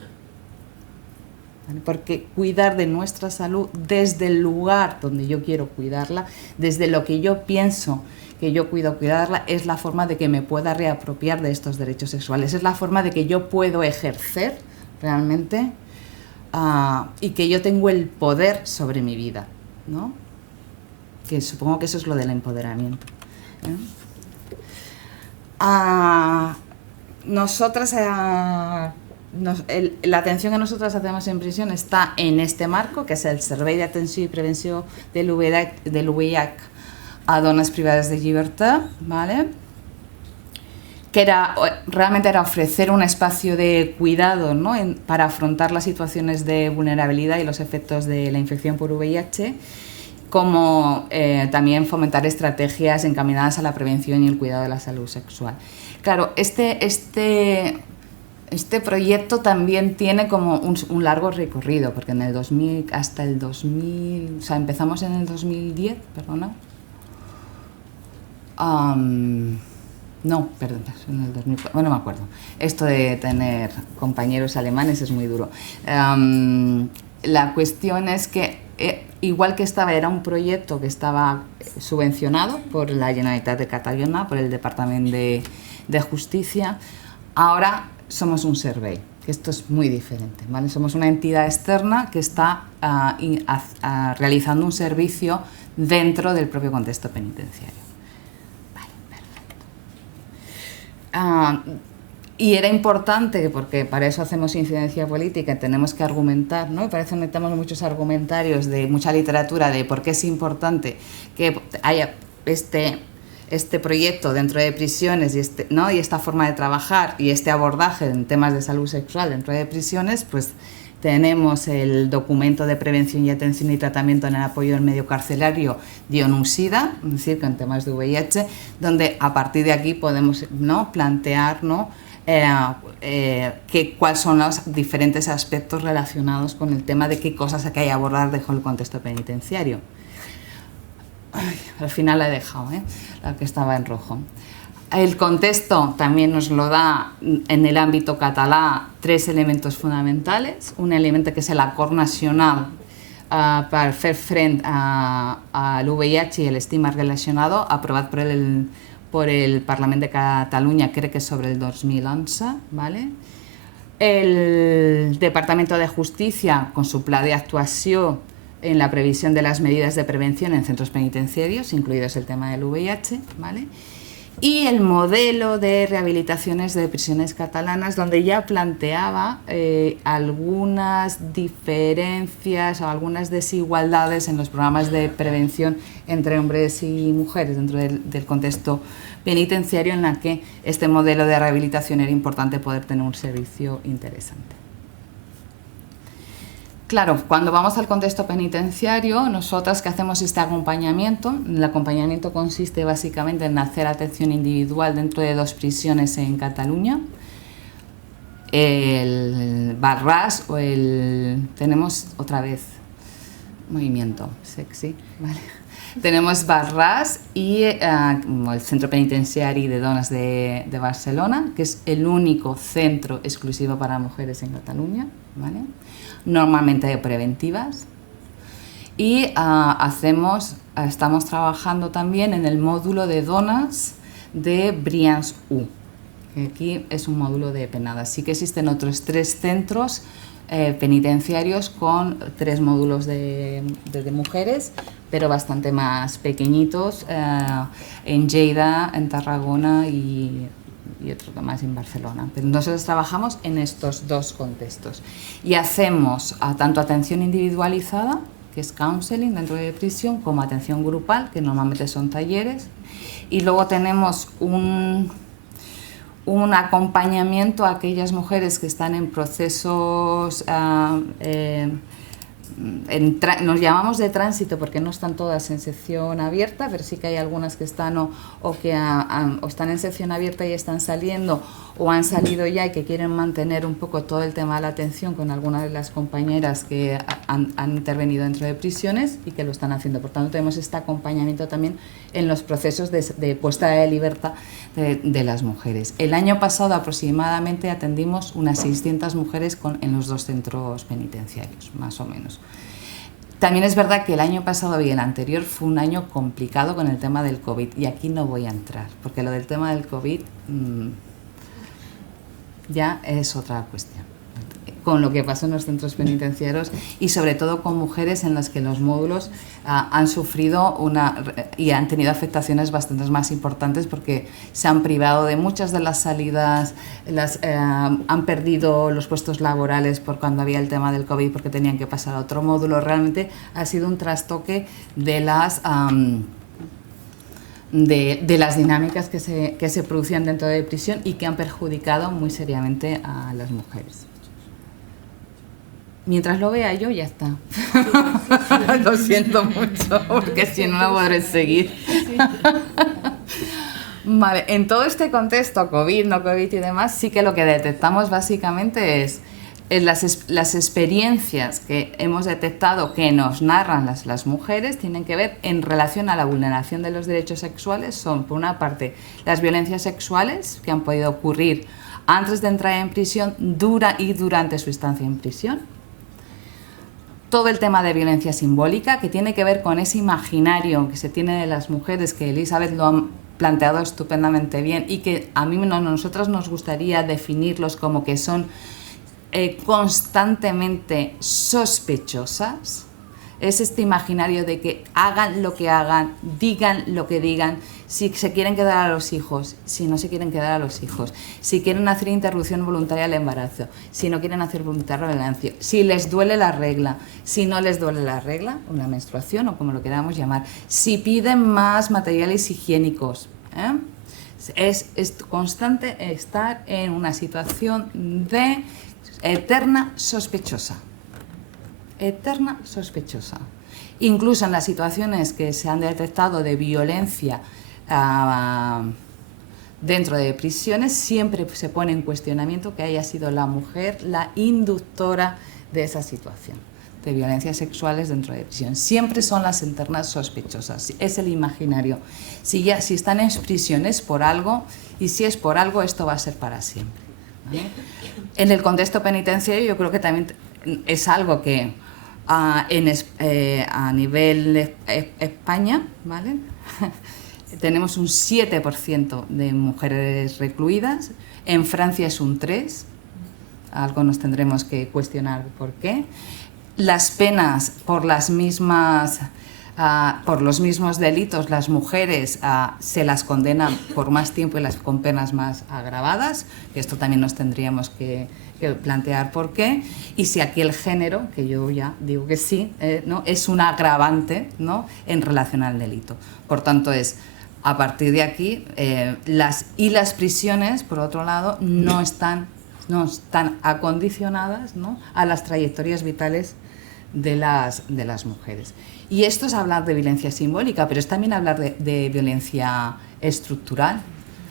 ¿vale? Porque cuidar de nuestra salud desde el lugar donde yo quiero cuidarla, desde lo que yo pienso que yo cuidarla, es la forma de que me pueda reapropiar de estos derechos sexuales, es la forma de que yo puedo ejercer realmente y que yo tengo el poder sobre mi vida, ¿no? Que supongo que eso es lo del empoderamiento, ¿eh? Nosotras, la atención que nosotras hacemos en prisión está en este marco, que es el Servei d'Atenció i Prevenció del VIH a dones privades de llibertat, ¿vale? Que realmente era ofrecer un espacio de cuidado, ¿no? Para afrontar las situaciones de vulnerabilidad y los efectos de la infección por VIH, como también fomentar estrategias encaminadas a la prevención y el cuidado de la salud sexual. Claro, este proyecto también tiene como un largo recorrido, porque en el 2000, hasta el 2000, o sea, empezamos en el 2010, perdona. No, perdón, en el 2000, bueno, no me acuerdo. Esto de tener compañeros alemanes es muy duro. La cuestión es que, igual que era un proyecto que estaba subvencionado por la Generalitat de Catalunya, por el Departamento de Justicia, ahora somos un servei, que esto es muy diferente, ¿vale? Somos una entidad externa que está realizando un servicio dentro del propio contexto penitenciario. Y era importante, porque para eso hacemos incidencia política, tenemos que argumentar, ¿no? Y para eso necesitamos muchos argumentarios de mucha literatura de por qué es importante que haya este proyecto dentro de prisiones ¿no? Y esta forma de trabajar y este abordaje en temas de salud sexual dentro de prisiones. Pues tenemos el documento de prevención y atención y tratamiento en el apoyo del medio carcelario DIONUSIDA, es decir, con temas de VIH, donde a partir de aquí podemos, ¿no? Plantear, ¿no? Cuáles son los diferentes aspectos relacionados con el tema de qué cosas hay que abordar bajo el contexto penitenciario. Ay, al final la he dejado, la que estaba en rojo. El contexto también nos lo da en el ámbito català 3 elementos fonamentales. Un elemento que es el acord nacional per fer front al VIH y el estigma relacionado, aprobado por el Parlament de Catalunya, creo que es sobre el 2011, ¿vale? El Departamento de Justicia, con su plan de actuación en la previsión de las medidas de prevención en centros penitenciarios, incluidos el tema del VIH, ¿vale? Y el modelo de rehabilitaciones de prisiones catalanas, donde ya planteaba algunas diferencias o algunas desigualdades en los programas de prevención entre hombres y mujeres dentro del contexto penitenciario, en la que este modelo de rehabilitación era importante poder tener un servicio interesante. Claro, cuando vamos al contexto penitenciario, nosotras que hacemos este acompañamiento, el acompañamiento consiste básicamente en hacer atención individual dentro de 2 prisiones en Cataluña, el Barràs tenemos otra vez movimiento sexy, ¿vale? Tenemos Barràs y el Centro Penitenciari de Dones de Barcelona, que es el único centro exclusivo para mujeres en Cataluña, ¿vale? Normalmente preventivas, y estamos trabajando también en el módulo de donas de Brians U, que aquí es un módulo de penadas. Sí que existen otros 3 centros penitenciarios con 3 módulos de mujeres, pero bastante más pequeñitos, en Lleida, en Tarragona y otro más en Barcelona. Pero nosotros trabajamos en estos 2 contextos y hacemos tanto atención individualizada, que es counseling dentro de prisión, como atención grupal, que normalmente son talleres, y luego tenemos un acompañamiento a aquellas mujeres que están en procesos nos llamamos de tránsito porque no están todas en sección abierta, pero sí que hay algunas que están o están en sección abierta y están saliendo, o han salido ya y que quieren mantener un poco todo el tema de la atención con algunas de las compañeras que han intervenido dentro de prisiones y que lo están haciendo. Por tanto, tenemos este acompañamiento también en los procesos de puesta de libertad de las mujeres. El año pasado aproximadamente atendimos unas 600 mujeres en los 2 centros penitenciarios, más o menos. También es verdad que el año pasado y el anterior fue un año complicado con el tema del COVID, y aquí no voy a entrar, porque lo del tema del COVID ya es otra cuestión, con lo que pasó en los centros penitenciarios y sobre todo con mujeres en las que los módulos han sufrido y han tenido afectaciones bastante más importantes, porque se han privado de muchas de las salidas, han perdido los puestos laborales por cuando había el tema del COVID porque tenían que pasar a otro módulo. Realmente ha sido un trastoque de las dinámicas que se producían dentro de prisión y que han perjudicado muy seriamente a las mujeres. Mientras lo vea yo, ya está. Lo siento mucho, porque si no, no podré seguir. Vale, en todo este contexto, COVID, no COVID y demás, sí que lo que detectamos básicamente es las experiencias que hemos detectado que nos narran las mujeres tienen que ver en relación a la vulneración de los derechos sexuales. Son, por una parte, las violencias sexuales que han podido ocurrir antes de entrar en prisión, durante su estancia en prisión. Todo el tema de violencia simbólica, que tiene que ver con ese imaginario que se tiene de las mujeres, que Elizabeth lo ha planteado estupendamente bien y que a nosotras nos gustaría definirlos como que son constantemente sospechosas. Es este imaginario de que hagan lo que hagan, digan lo que digan, si se quieren quedar a los hijos, si no se quieren quedar a los hijos, si quieren hacer interrupción voluntaria del embarazo, si no quieren hacer voluntario el embarazo, si les duele la regla, si no les duele la regla, una menstruación o como lo queramos llamar, si piden más materiales higiénicos. Es constante estar en una situación de eterna sospechosa. Eterna sospechosa. Incluso en las situaciones que se han detectado de violencia dentro de prisiones, siempre se pone en cuestionamiento que haya sido la mujer la inductora de esa situación de violencias sexuales dentro de prisión. Siempre son las eternas sospechosas. Es el imaginario. Si están en prisión es por algo, y si es por algo, esto va a ser para siempre, ¿vale? En el contexto penitenciario yo creo que también es algo que a nivel España, ¿vale? Tenemos un 7% de mujeres recluidas, en Francia es un 3%, algo nos tendremos que cuestionar por qué. Las penas por los mismos delitos, las mujeres se las condenan por más tiempo y con penas más agravadas, que esto también nos tendríamos que plantear por qué, y si aquí el género, que yo ya digo que sí, ¿no? Es un agravante, ¿no? En relación al delito. Por tanto, a partir de aquí, las prisiones, por otro lado, no están acondicionadas, ¿no? A las trayectorias vitales de las mujeres. Y esto es hablar de violencia simbólica, pero es también hablar de violencia estructural.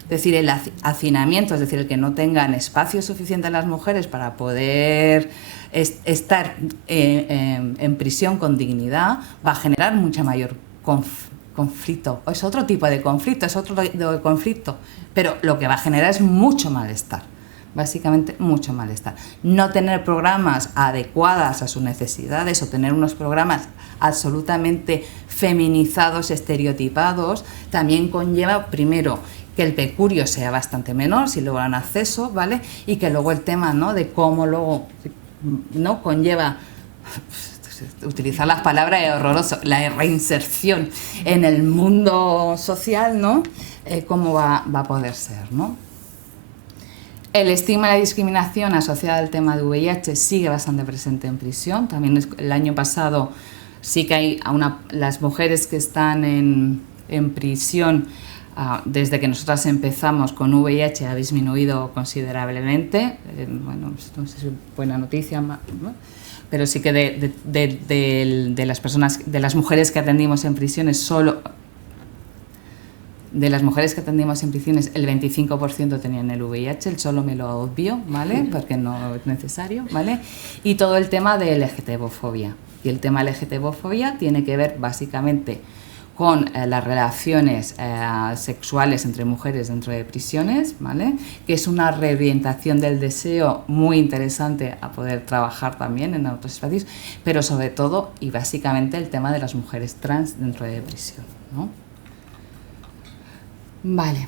Es decir, el hacinamiento, es decir, el que no tengan espacio suficiente las mujeres para poder estar en prisión con dignidad, va a generar mucha mayor conflicto. Es otro tipo de conflicto, pero lo que va a generar es mucho malestar. Básicamente mucho malestar. No tener programas adecuadas a sus necesidades o tener unos programas absolutamente feminizados, estereotipados, también conlleva, primero, que el peculio sea bastante menor si logran acceso, ¿vale? Y que luego el tema, ¿no?, de cómo luego, ¿no?, conlleva, utilizar las palabras es horroroso, la reinserción en el mundo social, ¿no? Cómo va a poder ser, ¿no? El estigma y la discriminación asociada al tema de VIH sigue bastante presente en prisión. También el año pasado sí que hay las mujeres que están en prisión, desde que nosotras empezamos con VIH, ha disminuido considerablemente. Bueno, no sé si es buena noticia, ¿no? Pero sí que de las mujeres que atendimos en prisiones, solo de las mujeres que atendimos en prisiones, el 25% tenían el VIH, él solo me lo obvio, ¿vale? Porque no es necesario, ¿vale? Y todo el tema de LGTBofobia. Y el tema LGTBofobia tiene que ver básicamente con las relaciones sexuales entre mujeres dentro de prisiones, ¿vale? Que es una reorientación del deseo muy interesante a poder trabajar también en otros espacios, pero sobre todo y básicamente el tema de las mujeres trans dentro de prisión, ¿no? Vale,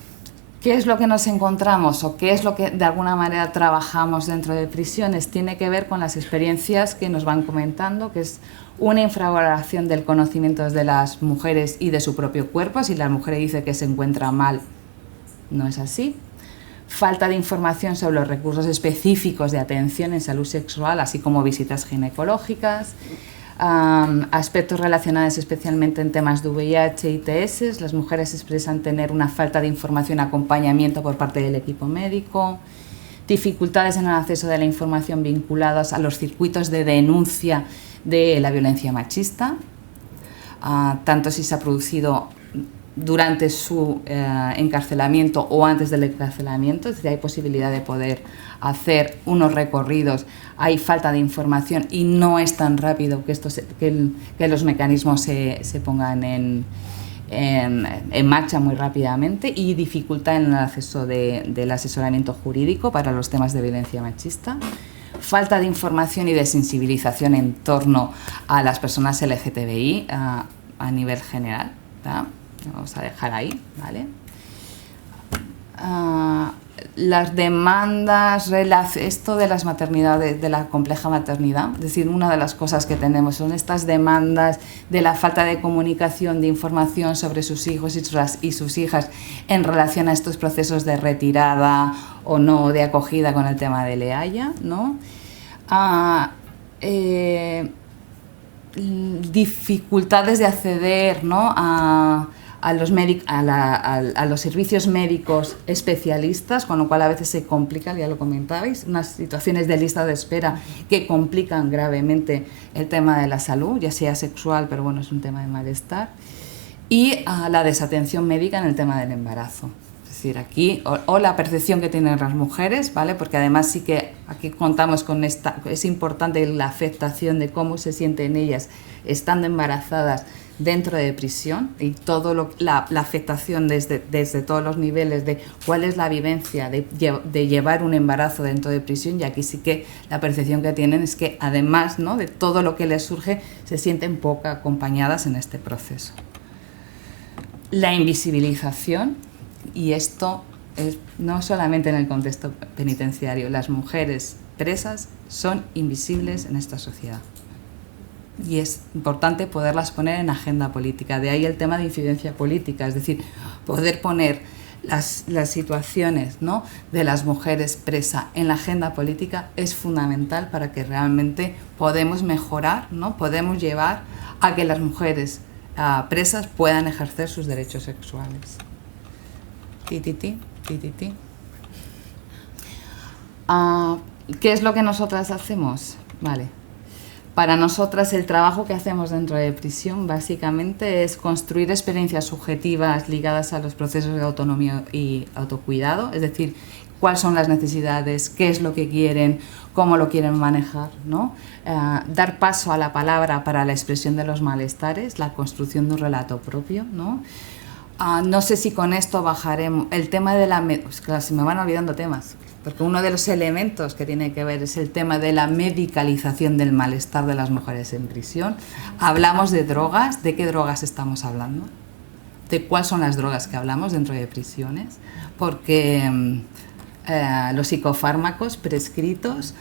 ¿qué es lo que nos encontramos o qué es lo que de alguna manera trabajamos dentro de prisiones? Tiene que ver con las experiencias que nos van comentando, que es una infravaloración del conocimiento de las mujeres y de su propio cuerpo. Si la mujer dice que se encuentra mal, no es así. Falta de información sobre los recursos específicos de atención en salud sexual, así como visitas ginecológicas. Aspectos relacionados especialmente en temas de VIH y ITS. Las mujeres expresan tener una falta de información y acompañamiento por parte del equipo médico. Dificultades en el acceso de la información vinculadas a los circuitos de denuncia de la violencia machista, tanto si se ha producido durante su encarcelamiento o antes del encarcelamiento. Es decir, hay posibilidad de poder hacer unos recorridos, hay falta de información y no es tan rápido que los mecanismos se pongan en marcha muy rápidamente, y dificultad en el acceso del asesoramiento jurídico para los temas de violencia machista. Falta de información y de sensibilización en torno a las personas LGTBI a nivel general, ¿verdad? Vamos a dejar ahí, ¿vale? Las demandas, esto de las maternidades, de la compleja maternidad, es decir, una de las cosas que tenemos son estas demandas de la falta de comunicación, de información sobre sus hijos y sus hijas en relación a estos procesos de retirada o no de acogida con el tema de EAIA, ¿no? Dificultades de acceder, ¿no?, a los servicios médicos especialistas, con lo cual a veces se complica, ya lo comentabais, unas situaciones de lista de espera que complican gravemente el tema de la salud, ya sea sexual, pero bueno, es un tema de malestar, y la desatención médica en el tema del embarazo. Es decir, aquí, o la percepción que tienen las mujeres, ¿vale? Porque además sí que aquí contamos con es importante la afectación de cómo se sienten ellas estando embarazadas dentro de prisión, y la afectación desde todos los niveles de cuál es la vivencia de llevar un embarazo dentro de prisión. Y aquí sí que la percepción que tienen es que además, ¿no?, de todo lo que les surge, se sienten poco acompañadas en este proceso. La invisibilización, y esto es no solamente en el contexto penitenciario, las mujeres presas son invisibles en esta sociedad. Y es importante poderlas poner en agenda política. De ahí el tema de incidencia política, es decir, poder poner las situaciones, ¿no?, de las mujeres presas en la agenda política es fundamental para que realmente podemos mejorar, ¿no?, podemos llevar a que las mujeres presas puedan ejercer sus derechos sexuales. ¿Qué es lo que nosotras hacemos? Vale. Para nosotras el trabajo que hacemos dentro de prisión básicamente es construir experiencias subjetivas ligadas a los procesos de autonomía y autocuidado, es decir, cuáles son las necesidades, qué es lo que quieren, cómo lo quieren manejar, ¿no? Dar paso a la palabra para la expresión de los malestares, la construcción de un relato propio, ¿no? No sé si con esto bajaremos el tema de claro, se me van olvidando temas, porque uno de los elementos que tiene que ver es el tema de la medicalización del malestar de las mujeres en prisión. Hablamos de drogas. ¿De qué drogas estamos hablando? ¿De cuáles son las drogas que hablamos dentro de prisiones? Porque los psicofármacos prescritos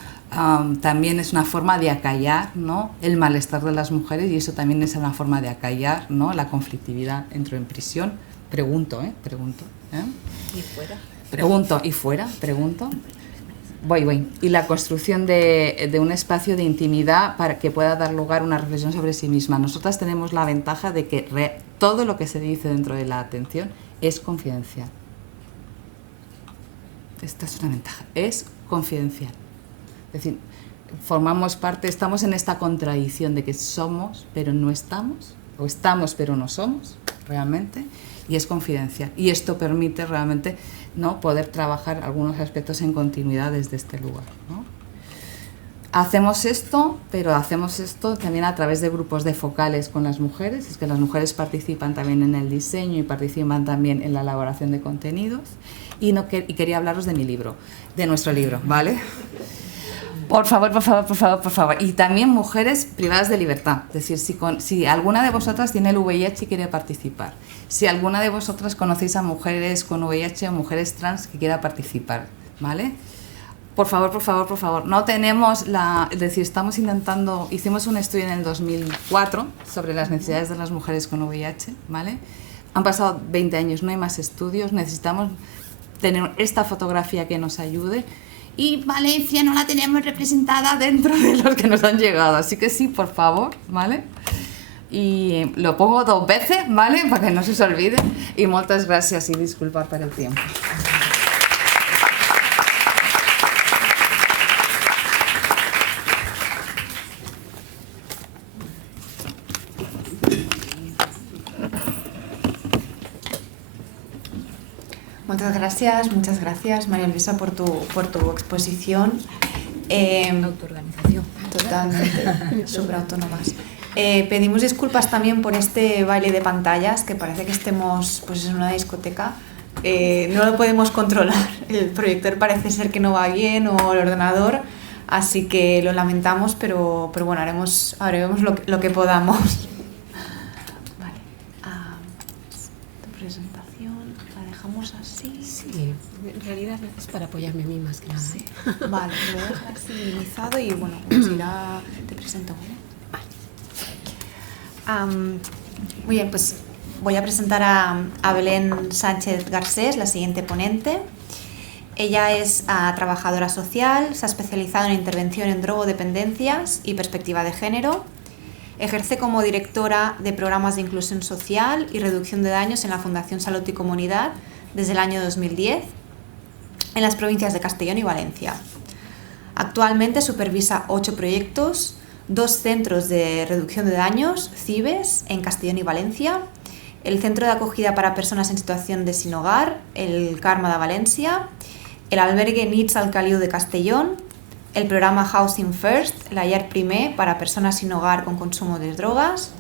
también es una forma de acallar, ¿no?, el malestar de las mujeres, y eso también es una forma de acallar, ¿no?, la conflictividad dentro de prisión. Pregunto. ¿Y fuera? Pregunto, ¿y fuera? Pregunto. Voy. Y la construcción de un espacio de intimidad para que pueda dar lugar a una reflexión sobre sí misma. Nosotras tenemos la ventaja de que todo lo que se dice dentro de la atención es confidencial. Esta es una ventaja, es confidencial. Es decir, formamos parte, estamos en esta contradicción de que somos, pero no estamos, o estamos pero no somos realmente, y es confidencial. Y esto permite realmente, ¿no?, poder trabajar algunos aspectos en continuidad desde este lugar, ¿no? Hacemos esto, pero hacemos esto también a través de grupos de focales con las mujeres. Es que las mujeres participan también en el diseño y participan también en la elaboración de contenidos. Y quería hablaros de mi libro, de nuestro libro, ¿vale? Por favor, por favor, por favor, por favor. Y también mujeres privadas de libertad. Es decir, si alguna de vosotras tiene el VIH y quiere participar. Si alguna de vosotras conocéis a mujeres con VIH o mujeres trans que quiera participar, ¿vale? Por favor, por favor, por favor. No tenemos es decir, estamos intentando, hicimos un estudio en el 2004 sobre las necesidades de las mujeres con VIH, ¿vale? Han pasado 20 años, no hay más estudios, necesitamos tener esta fotografía que nos ayude. Y Valencia no la tenemos representada dentro de los que nos han llegado, así que sí, por favor, ¿vale? Y lo pongo 2 veces, ¿vale? Para que no se os olvide. Y muchas gracias y disculpad por el tiempo. Muchas gracias María Luisa por tu exposición. Autoorganización. Totalmente, súper autónomas. Pedimos disculpas también por este baile de pantallas, que parece que estemos pues, en una discoteca. No lo podemos controlar, el proyector parece ser que no va bien o el ordenador, así que lo lamentamos, pero bueno, haremos lo que podamos. Así. Sí, en realidad es para apoyarme a mí más que nada. Sí. Vale, lo voy a dejar así iniciado y bueno, pues irá, te presento. Vale. Muy bien, pues voy a presentar a Belén Sánchez Garcés, la siguiente ponente. Ella es trabajadora social, se ha especializado en intervención en drogodependencias y perspectiva de género. Ejerce como directora de programas de inclusión social y reducción de daños en la Fundación Salud y Comunidad desde el año 2010 en las provincias de Castellón y Valencia. Actualmente supervisa 8 proyectos, 2 centros de reducción de daños, CIBES, en Castellón y Valencia, el Centro de Acogida para Personas en Situación de Sin Hogar, el Carme de Valencia, el Albergue Nits al Caliu de Castellón, el programa Housing First, la llar primer para personas sin hogar con consumo de drogas,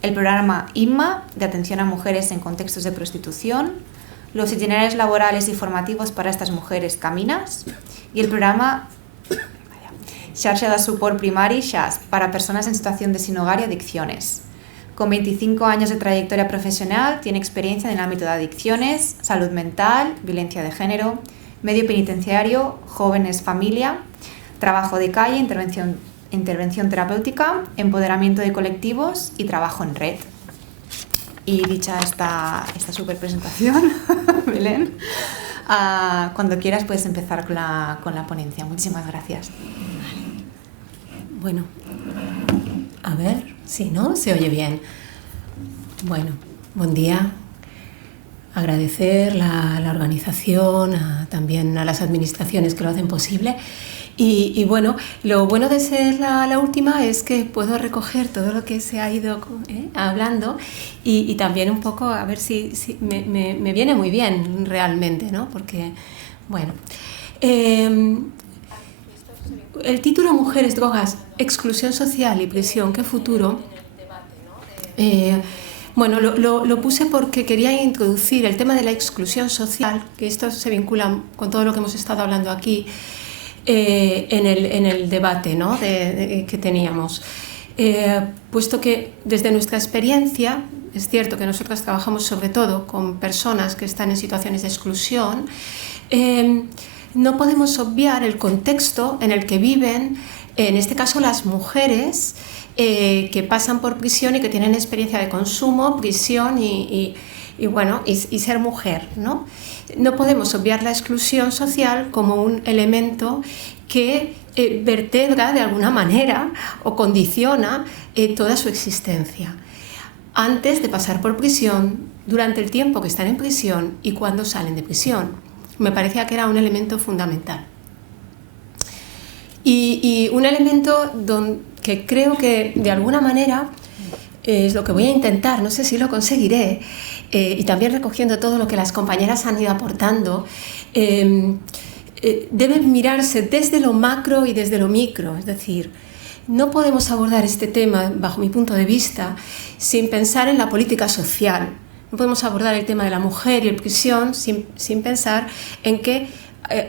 el programa IMMA, de atención a mujeres en contextos de prostitución, los itinerarios laborales y formativos para estas mujeres Caminas y el programa Xarxa de Suport Primari XAS para personas en situación de sin hogar y adicciones. Con 25 años de trayectoria profesional, tiene experiencia en el ámbito de adicciones, salud mental, violencia de género, medio penitenciario, jóvenes, familia, trabajo de calle, intervención terapéutica, empoderamiento de colectivos y trabajo en red. Y dicha esta súper presentación, Belén, cuando quieras puedes empezar con la ponencia. Muchísimas gracias. Bueno, a ver, sí, ¿no? Se oye bien. Bueno, buen día. Agradecer la organización, también a las administraciones que lo hacen posible. Y bueno, lo bueno de ser la última es que puedo recoger todo lo que se ha ido hablando y también un poco a ver si me viene muy bien realmente, ¿no? Porque, bueno, el título Mujeres, Drogas, Exclusión Social y Prisión, ¿qué futuro? Bueno, lo puse porque quería introducir el tema de la exclusión social, que esto se vincula con todo lo que hemos estado hablando aquí, en el debate, ¿no? que teníamos. Puesto que desde nuestra experiencia, es cierto que nosotras trabajamos sobre todo con personas que están en situaciones de exclusión, no podemos obviar el contexto en el que viven, en este caso las mujeres, que pasan por prisión y que tienen experiencia de consumo, prisión y ser mujer, ¿no? No podemos obviar la exclusión social como un elemento que vertebra de alguna manera o condiciona toda su existencia. Antes de pasar por prisión, durante el tiempo que están en prisión y cuando salen de prisión. Me parecía que era un elemento fundamental. Y un elemento que creo que de alguna manera es lo que voy a intentar, no sé si lo conseguiré, y también recogiendo todo lo que las compañeras han ido aportando, debe mirarse desde lo macro y desde lo micro, es decir, no podemos abordar este tema, bajo mi punto de vista, sin pensar en la política social. No podemos abordar el tema de la mujer y la prisión sin pensar en que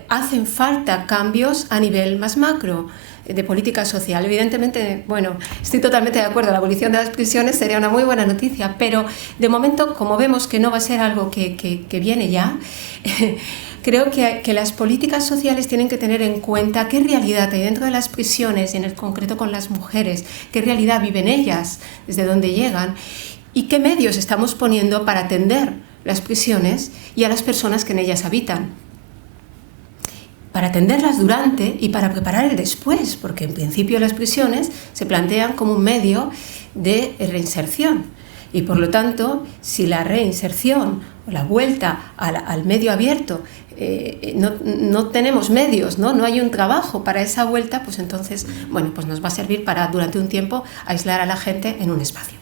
hacen falta cambios a nivel más macro de política social. Evidentemente, bueno, estoy totalmente de acuerdo, la abolición de las prisiones sería una muy buena noticia, pero de momento, como vemos que no va a ser algo que viene ya, creo que las políticas sociales tienen que tener en cuenta qué realidad hay dentro de las prisiones, y en el concreto con las mujeres, qué realidad viven ellas, desde dónde llegan, y qué medios estamos poniendo para atender las prisiones y a las personas que en ellas habitan. Para atenderlas durante y para preparar el después, porque en principio las prisiones se plantean como un medio de reinserción. Y por lo tanto, si la reinserción o la vuelta al medio abierto no tenemos medios, ¿no? Hay un trabajo para esa vuelta, pues entonces, bueno, pues nos va a servir para durante un tiempo aislar a la gente en un espacio.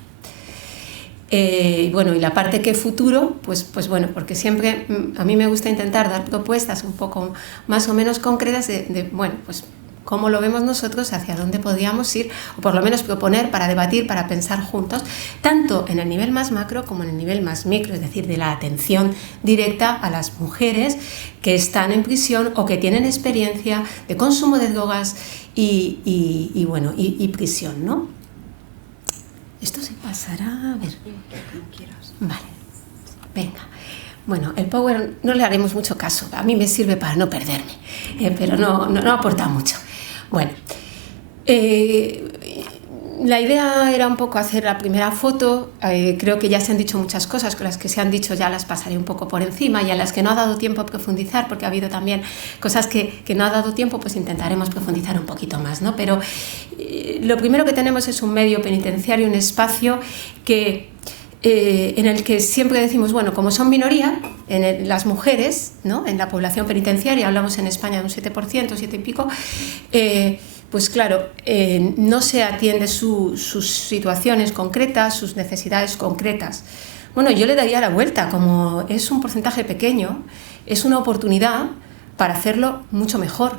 Bueno, y la parte que futuro, pues bueno, porque siempre a mí me gusta intentar dar propuestas un poco más o menos concretas bueno, pues cómo lo vemos nosotros, hacia dónde podríamos ir, o por lo menos proponer para debatir, para pensar juntos, tanto en el nivel más macro como en el nivel más micro, es decir, de la atención directa a las mujeres que están en prisión o que tienen experiencia de consumo de drogas y prisión, ¿no? Esto se pasará, a ver, vale, venga. Bueno, el Power no le haremos mucho caso, a mí me sirve para no perderme, pero no aporta mucho. Bueno, la idea era un poco hacer la primera foto, creo que ya se han dicho muchas cosas, con las que se han dicho ya las pasaré un poco por encima, y a las que no ha dado tiempo a profundizar, porque ha habido también cosas que no ha dado tiempo, pues intentaremos profundizar un poquito más, ¿no? Pero lo primero que tenemos es un medio penitenciario, un espacio en el que siempre decimos, bueno, como son minoría, las mujeres, ¿no? En la población penitenciaria, hablamos en España de un 7%, 7 y pico, pues claro, no se atiende sus situaciones concretas, sus necesidades concretas. Bueno, yo le daría la vuelta, como es un porcentaje pequeño, es una oportunidad para hacerlo mucho mejor,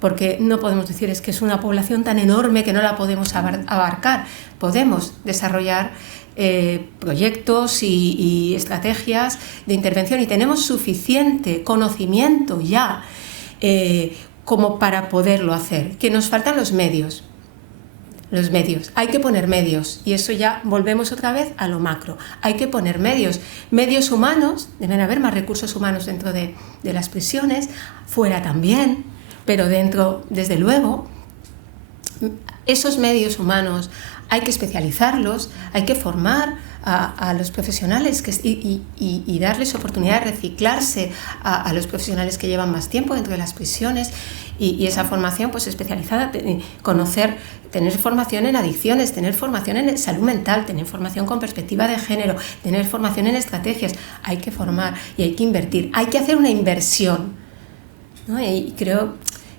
porque no podemos decir es que es una población tan enorme que no la podemos abarcar. Podemos desarrollar proyectos y estrategias de intervención, y tenemos suficiente conocimiento ya como para poderlo hacer. Que nos faltan los medios. Los medios. Hay que poner medios, y eso ya volvemos otra vez a lo macro. Hay que poner medios. Medios humanos, deben haber más recursos humanos dentro de las prisiones, fuera también, pero dentro, desde luego, esos medios humanos hay que especializarlos, hay que formar a los profesionales y darles oportunidad de reciclarse a los profesionales que llevan más tiempo dentro de las prisiones, y esa formación pues especializada, conocer, tener formación en adicciones, tener formación en salud mental, tener formación con perspectiva de género, tener formación en estrategias. Hay que formar y hay que invertir, hay que hacer una inversión, ¿no? Y creo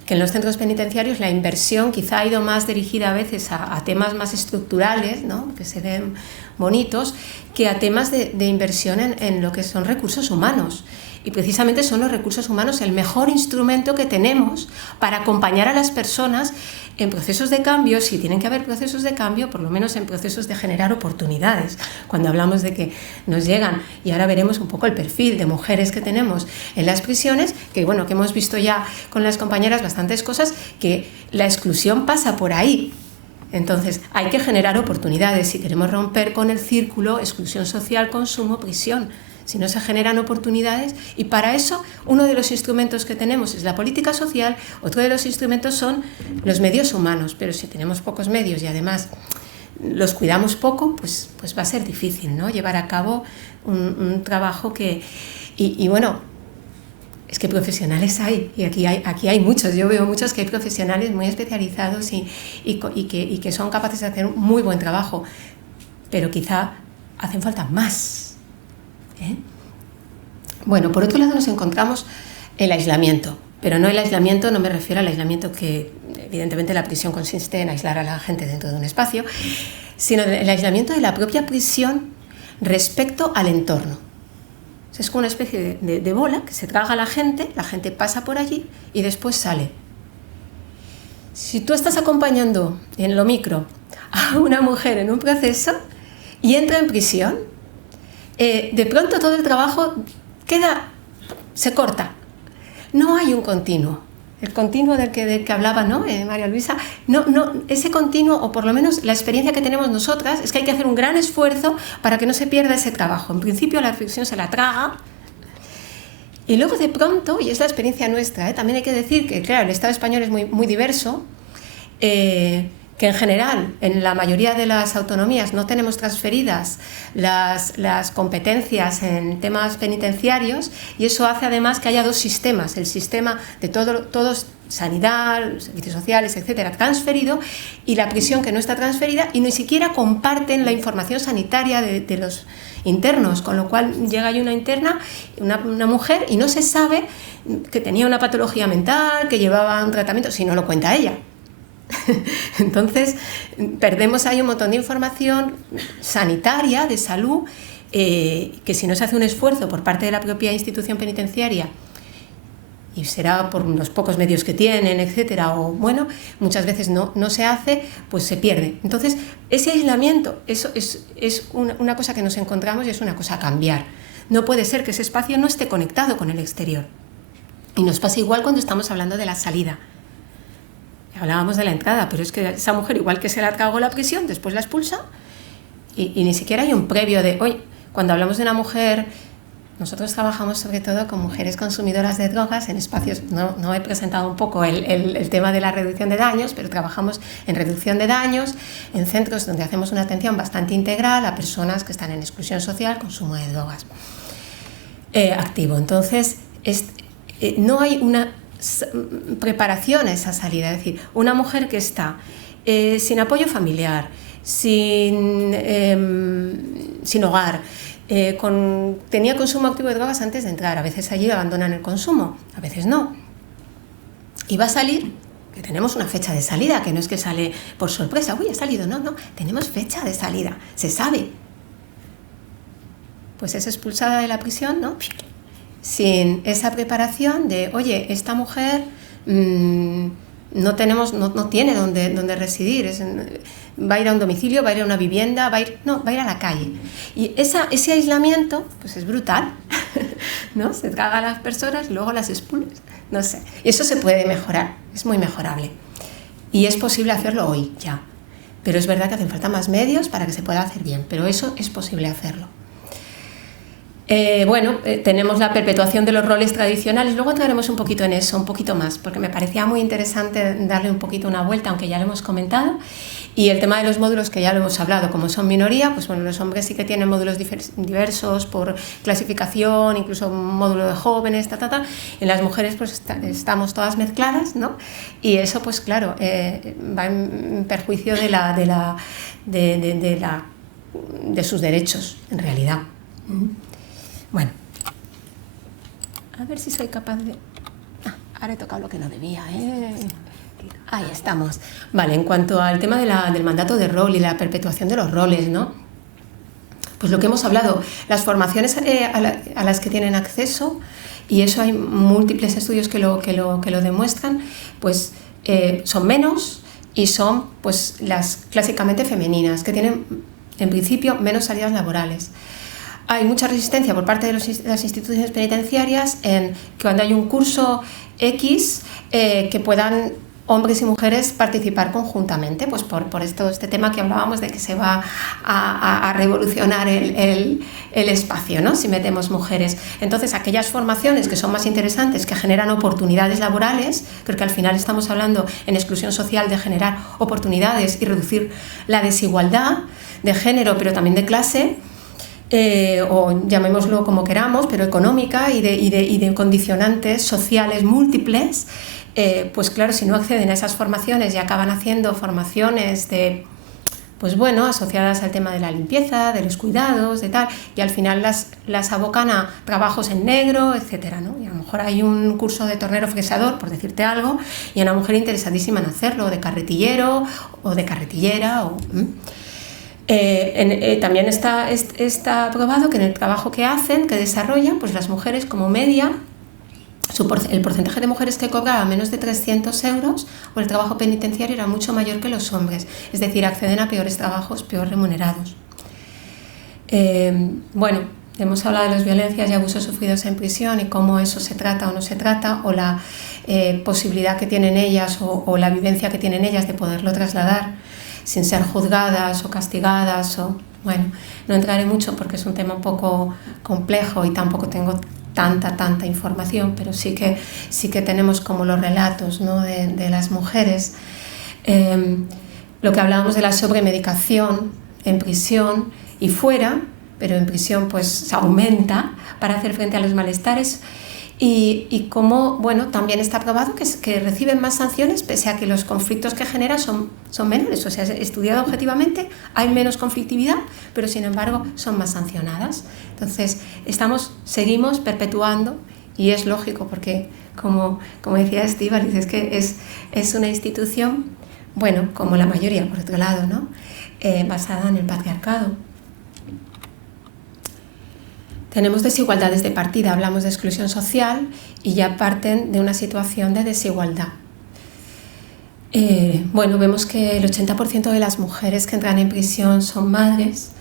que en los centros penitenciarios la inversión quizá ha ido más dirigida a veces a temas más estructurales, ¿no? Que se ven bonitos, que a temas de inversión en lo que son recursos humanos. Y precisamente son los recursos humanos el mejor instrumento que tenemos para acompañar a las personas en procesos de cambio, si tienen que haber procesos de cambio, por lo menos en procesos de generar oportunidades. Cuando hablamos de que nos llegan, y ahora veremos un poco el perfil de mujeres que tenemos en las prisiones, que bueno, que hemos visto ya con las compañeras bastantes cosas, que la exclusión pasa por ahí. Entonces hay que generar oportunidades si queremos romper con el círculo exclusión social, consumo, prisión. Si no se generan oportunidades, y para eso uno de los instrumentos que tenemos es la política social, otro de los instrumentos son los medios humanos, pero si tenemos pocos medios y además los cuidamos poco, pues va a ser difícil, ¿no? Llevar a cabo un trabajo que... Y bueno, es que profesionales hay, y aquí hay muchos, yo veo muchos que hay profesionales muy especializados y que son capaces de hacer un muy buen trabajo, pero quizá hacen falta más. Bueno, por otro lado nos encontramos el aislamiento, pero no el aislamiento, no me refiero al aislamiento que evidentemente la prisión consiste en aislar a la gente dentro de un espacio, sino el aislamiento de la propia prisión respecto al entorno. Es como una especie de bola que se traga a la gente pasa por allí y después sale. Si tú estás acompañando en lo micro a una mujer en un proceso y entra en prisión, de pronto todo el trabajo se corta. No hay un continuo. El continuo del que hablaba, ¿no? María Luisa, no, ese continuo, o por lo menos la experiencia que tenemos nosotras, es que hay que hacer un gran esfuerzo para que no se pierda ese trabajo. En principio la reflexión se la traga, y luego de pronto, y es la experiencia nuestra, también hay que decir que, claro, el Estado español es muy, muy diverso, que en general, en la mayoría de las autonomías no tenemos transferidas las competencias en temas penitenciarios, y eso hace además que haya dos sistemas, el sistema de todos sanidad, servicios sociales, etcétera, transferido, y la prisión que no está transferida, y ni siquiera comparten la información sanitaria de los internos, con lo cual llega ahí una interna, una mujer, y no se sabe que tenía una patología mental, que llevaba un tratamiento, si no lo cuenta ella. Entonces perdemos ahí un montón de información sanitaria, de salud, que si no se hace un esfuerzo por parte de la propia institución penitenciaria, y será por los pocos medios que tienen, etcétera, o bueno, muchas veces no se hace, pues se pierde. Entonces ese aislamiento, eso es una cosa que nos encontramos, y es una cosa a cambiar. No puede ser que ese espacio no esté conectado con el exterior, y nos pasa igual cuando estamos hablando de la salida. Hablábamos de la entrada, pero es que esa mujer, igual que se la tragó la prisión, después la expulsa, y ni siquiera hay un previo de, oye, cuando hablamos de una mujer, nosotros trabajamos sobre todo con mujeres consumidoras de drogas en espacios, no he presentado un poco el tema de la reducción de daños, pero trabajamos en reducción de daños, en centros donde hacemos una atención bastante integral a personas que están en exclusión social, consumo de drogas activo. Entonces, no hay una preparación a esa salida, es decir, una mujer que está sin apoyo familiar, sin hogar, tenía consumo activo de drogas antes de entrar, a veces allí abandonan el consumo, a veces no, y va a salir, que tenemos una fecha de salida, que no es que sale por sorpresa, uy, ha salido, no, tenemos fecha de salida, se sabe, pues es expulsada de la prisión, ¿no? Sin esa preparación de, oye, esta mujer no tiene donde residir, va a ir a un domicilio, va a ir a una vivienda, va a ir a la calle. Y ese aislamiento pues es brutal, ¿no? Se traga a las personas, luego las expulsa, no sé. Y eso se puede mejorar, es muy mejorable. Y es posible hacerlo hoy, ya. Pero es verdad que hacen falta más medios para que se pueda hacer bien, pero eso es posible hacerlo. Tenemos la perpetuación de los roles tradicionales, luego entraremos un poquito en eso, un poquito más, porque me parecía muy interesante darle un poquito una vuelta, aunque ya lo hemos comentado, y el tema de los módulos que ya lo hemos hablado, como son minoría, pues bueno, los hombres sí que tienen módulos diversos por clasificación, incluso un módulo de jóvenes, en las mujeres pues estamos todas mezcladas, ¿no? Y eso pues claro, va en perjuicio de sus derechos, en realidad. Bueno, a ver si soy capaz de... ahora he tocado lo que no debía, Ahí estamos. Vale, en cuanto al tema del mandato de rol y la perpetuación de los roles, ¿no? Pues lo que hemos hablado, las formaciones a las que tienen acceso, y eso hay múltiples estudios que lo demuestran, pues son menos, y son pues las clásicamente femeninas, que tienen en principio menos salidas laborales. Hay mucha resistencia por parte de las instituciones penitenciarias en que cuando hay un curso X que puedan hombres y mujeres participar conjuntamente, pues por este tema que hablábamos de que se va a revolucionar el espacio, ¿no? Si metemos mujeres. Entonces, aquellas formaciones que son más interesantes, que generan oportunidades laborales, creo que al final estamos hablando en exclusión social de generar oportunidades y reducir la desigualdad de género, pero también de clase, o llamémoslo como queramos, pero económica y de condicionantes sociales múltiples, pues claro, si no acceden a esas formaciones y acaban haciendo formaciones asociadas al tema de la limpieza, de los cuidados, de tal, y al final las abocan a trabajos en negro, etcétera, ¿no? Y a lo mejor hay un curso de tornero fresador, por decirte algo, y una mujer interesadísima en hacerlo, o de carretillero, o de carretillera, También está probado que en el trabajo que hacen, que desarrollan, pues las mujeres como media, el porcentaje de mujeres que cobraba menos de 300 euros o el trabajo penitenciario era mucho mayor que los hombres, es decir, acceden a peores trabajos, peor remunerados. Bueno, hemos hablado de las violencias y abusos sufridos en prisión y cómo eso se trata o no se trata, o la posibilidad que tienen ellas o la vivencia que tienen ellas de poderlo trasladar sin ser juzgadas o castigadas. Bueno, no entraré mucho porque es un tema un poco complejo y tampoco tengo tanta información, pero sí que tenemos como los relatos, ¿no?, de las mujeres. Lo que hablábamos de la sobremedicación en prisión y fuera, pero en prisión pues se aumenta para hacer frente a los malestares, y cómo, bueno, también está probado que reciben más sanciones pese a que los conflictos que generan son menores. O sea, estudiado objetivamente, hay menos conflictividad, pero sin embargo son más sancionadas. Entonces, seguimos perpetuando, y es lógico porque, como decía Estíbaliz, es que es una institución, bueno, como la mayoría, por otro lado, ¿no?, basada en el patriarcado. Tenemos desigualdades de partida, hablamos de exclusión social y ya parten de una situación de desigualdad. Bueno, vemos que el 80% de las mujeres que entran en prisión son madres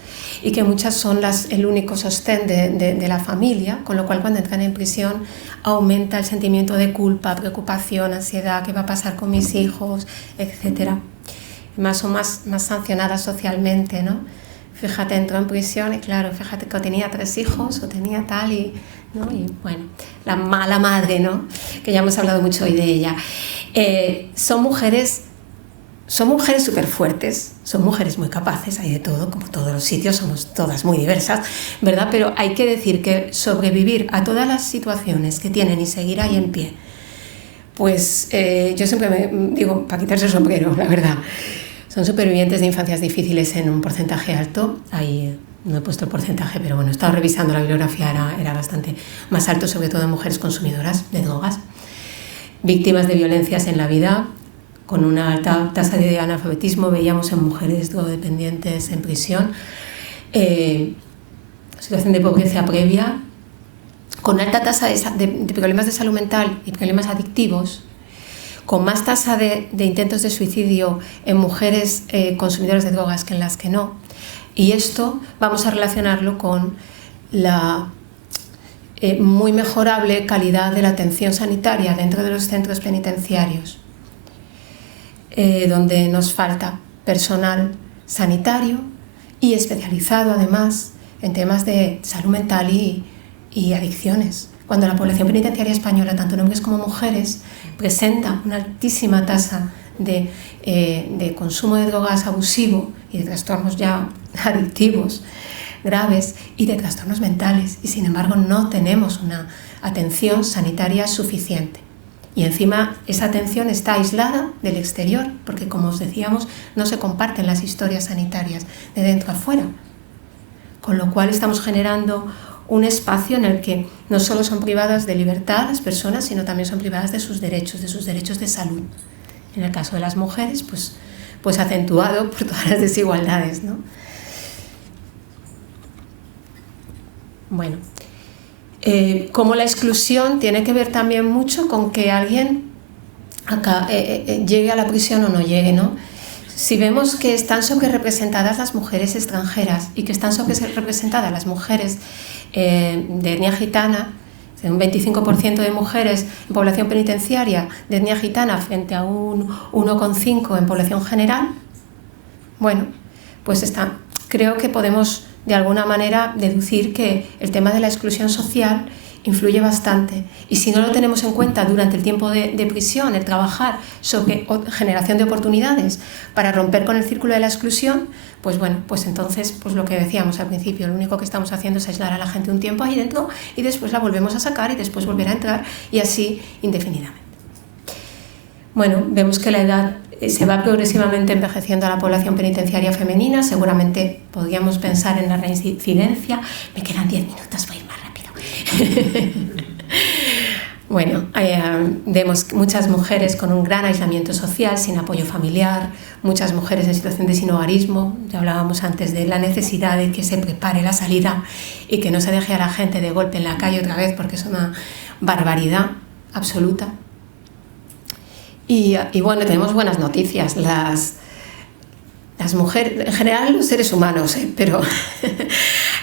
y que muchas son el único sostén de la familia, con lo cual cuando entran en prisión aumenta el sentimiento de culpa, preocupación, ansiedad, qué va a pasar con mis hijos, etc. Son más sancionadas socialmente, ¿no? Fíjate, entró en prisión y claro, fíjate que tenía 3 hijos o tenía tal, ¿no? Y bueno, la mala madre, ¿no?, que ya hemos hablado mucho hoy de ella. Son mujeres súper fuertes, son mujeres muy capaces, hay de todo, como todos los sitios, somos todas muy diversas, ¿verdad? Pero hay que decir que sobrevivir a todas las situaciones que tienen y seguir ahí en pie, pues yo siempre me digo, para quitarse el sombrero, la verdad. Son supervivientes de infancias difíciles en un porcentaje alto. Ahí no he puesto el porcentaje, pero bueno, he estado revisando la bibliografía, era bastante más alto, sobre todo en mujeres consumidoras de drogas. Víctimas de violencias en la vida, con una alta tasa de analfabetismo, veíamos en mujeres drogodependientes en prisión. Situación de pobreza previa, con alta tasa de problemas de salud mental y problemas adictivos, con más tasa de intentos de suicidio en mujeres consumidoras de drogas que en las que no. Y esto vamos a relacionarlo con la muy mejorable calidad de la atención sanitaria dentro de los centros penitenciarios, donde nos falta personal sanitario y especializado además en temas de salud mental y adicciones. Cuando la población penitenciaria española, tanto en hombres como mujeres, presenta una altísima tasa de consumo de drogas abusivo y de trastornos ya adictivos graves y de trastornos mentales, y sin embargo no tenemos una atención sanitaria suficiente. Y encima esa atención está aislada del exterior, porque como os decíamos, no se comparten las historias sanitarias de dentro a fuera. Con lo cual estamos generando un espacio en el que no solo son privadas de libertad las personas, sino también son privadas de sus derechos de salud. En el caso de las mujeres, pues acentuado por todas las desigualdades, ¿no? Bueno, como la exclusión tiene que ver también mucho con que alguien llegue a la prisión o no llegue, ¿no? Si vemos que están sobrerepresentadas las mujeres extranjeras y que están sobrerepresentadas las mujeres de etnia gitana, un 25% de mujeres en población penitenciaria de etnia gitana frente a un 1,5% en población general, bueno, pues creo que podemos de alguna manera deducir que el tema de la exclusión social influye bastante, y si no lo tenemos en cuenta durante el tiempo de prisión, el trabajar sobre generación de oportunidades para romper con el círculo de la exclusión, pues bueno, pues entonces, pues lo que decíamos al principio, lo único que estamos haciendo es aislar a la gente un tiempo ahí dentro y después la volvemos a sacar y después volver a entrar y así indefinidamente. Bueno, vemos que la edad se va progresivamente envejeciendo a la población penitenciaria femenina, seguramente podríamos pensar en la reincidencia. Me quedan 10 minutos, voy a ir más rápido. Bueno, vemos muchas mujeres con un gran aislamiento social, sin apoyo familiar, muchas mujeres en situación de sinhogarismo. Ya hablábamos antes de la necesidad de que se prepare la salida y que no se deje a la gente de golpe en la calle otra vez, porque es una barbaridad absoluta. Y bueno, tenemos buenas noticias. Las mujeres, en general los seres humanos, pero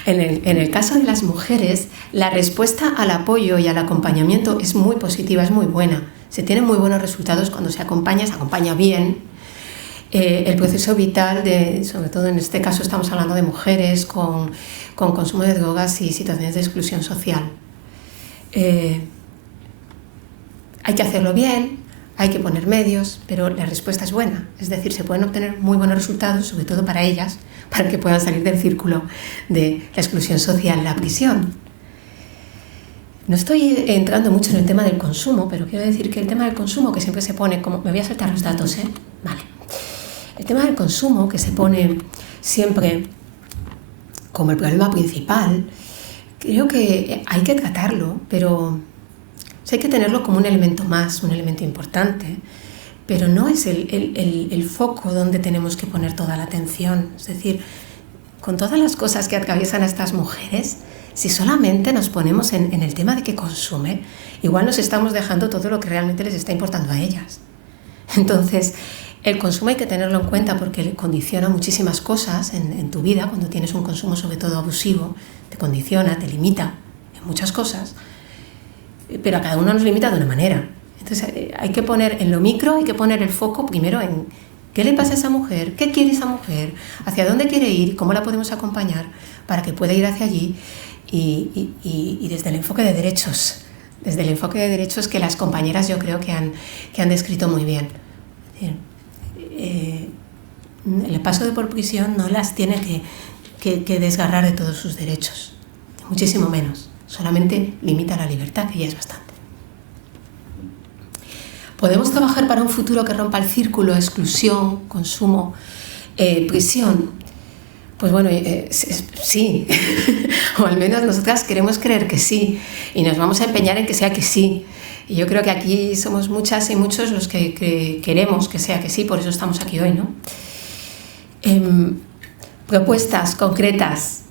en el caso de las mujeres, la respuesta al apoyo y al acompañamiento es muy positiva, es muy buena. Se tienen muy buenos resultados cuando se acompaña bien el proceso vital, sobre todo en este caso estamos hablando de mujeres con consumo de drogas y situaciones de exclusión social. Hay que hacerlo bien. Hay que poner medios, pero la respuesta es buena. Es decir, se pueden obtener muy buenos resultados, sobre todo para ellas, para que puedan salir del círculo de la exclusión social, la prisión. No estoy entrando mucho en el tema del consumo, pero quiero decir que el tema del consumo, que siempre se pone como... Me voy a saltar los datos, ¿eh? Vale. El tema del consumo, que se pone siempre como el problema principal, creo que hay que tratarlo, pero... hay que tenerlo como un elemento más, un elemento importante, pero no es el foco donde tenemos que poner toda la atención. Es decir, con todas las cosas que atraviesan a estas mujeres, si solamente nos ponemos en el tema de que consume, igual nos estamos dejando todo lo que realmente les está importando a ellas. Entonces, el consumo hay que tenerlo en cuenta porque condiciona muchísimas cosas en tu vida. Cuando tienes un consumo sobre todo abusivo, te condiciona, te limita en muchas cosas. Pero a cada uno nos limita de una manera. Entonces hay que poner en lo micro, hay que poner el foco primero en qué le pasa a esa mujer, qué quiere esa mujer, hacia dónde quiere ir, cómo la podemos acompañar para que pueda ir hacia allí y desde el enfoque de derechos, que las compañeras yo creo que han descrito muy bien. El paso de por prisión no las tiene que desgarrar de todos sus derechos, muchísimo menos. Solamente limita la libertad, que ya es bastante. ¿Podemos trabajar para un futuro que rompa el círculo, exclusión, consumo, prisión? Pues bueno, sí, o al menos nosotras queremos creer que sí, y nos vamos a empeñar en que sea que sí. Y yo creo que aquí somos muchas y muchos los que queremos que sea que sí, por eso estamos aquí hoy, ¿no? Propuestas concretas.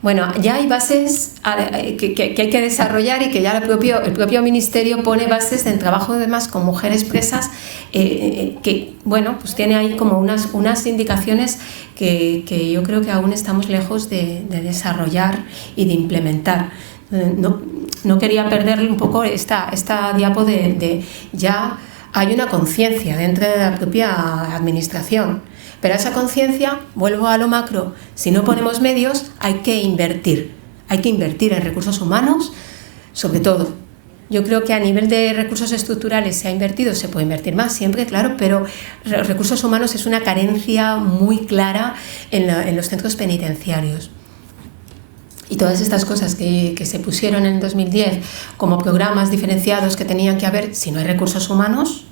Bueno, ya hay bases que hay que desarrollar y que ya el propio Ministerio pone bases del trabajo además con mujeres presas que, bueno, pues tiene ahí como unas indicaciones que yo creo que aún estamos lejos de desarrollar y de implementar. No quería perderle un poco esta diapo de ya hay una conciencia dentro de la propia administración. Pero esa conciencia, vuelvo a lo macro, si no ponemos medios, hay que invertir en recursos humanos, sobre todo. Yo creo que a nivel de recursos estructurales se ha invertido, se puede invertir más siempre, claro, pero recursos humanos es una carencia muy clara en los centros penitenciarios. Y todas estas cosas que se pusieron en 2010 como programas diferenciados que tenían que haber, si no hay recursos humanos,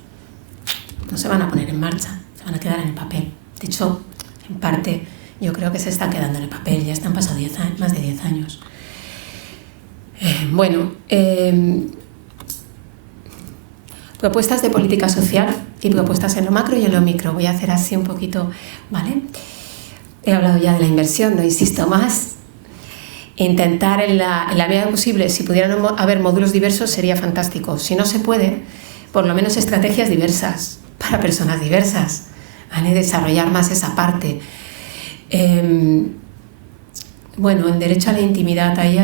no se van a poner en marcha, se van a quedar en el papel. De hecho, en parte, yo creo que se está quedando en el papel, ya están pasando más de 10 años. Propuestas de política social y propuestas en lo macro y en lo micro. Voy a hacer así un poquito, ¿vale? He hablado ya de la inversión, no insisto más. Intentar en la medida posible, si pudieran haber módulos diversos sería fantástico. Si no se puede, por lo menos estrategias diversas para personas diversas. ¿Vale? Desarrollar más esa parte. Bueno, el derecho a la intimidad, ahí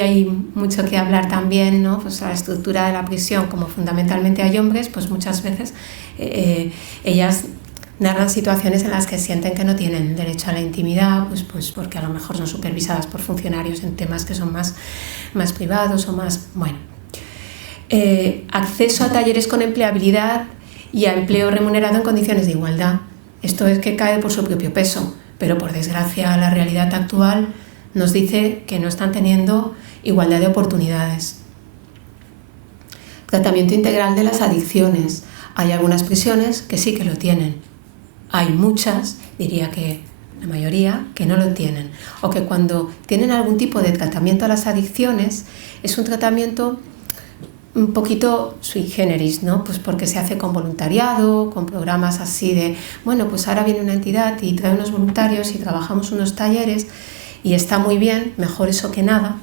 hay mucho que hablar también, ¿no? Pues la estructura de la prisión, como fundamentalmente hay hombres, pues muchas veces ellas narran situaciones en las que sienten que no tienen derecho a la intimidad, pues porque a lo mejor son supervisadas por funcionarios en temas que son más privados o más... Bueno. Acceso a talleres con empleabilidad y a empleo remunerado en condiciones de igualdad. Esto es que cae por su propio peso, pero por desgracia la realidad actual nos dice que no están teniendo igualdad de oportunidades. Tratamiento integral de las adicciones. Hay algunas prisiones que sí que lo tienen. Hay muchas, diría que la mayoría, que no lo tienen. O que cuando tienen algún tipo de tratamiento a las adicciones es un tratamiento un poquito sui generis, ¿no? Pues porque se hace con voluntariado, con programas así de, bueno, pues ahora viene una entidad y trae unos voluntarios y trabajamos unos talleres y está muy bien, mejor eso que nada,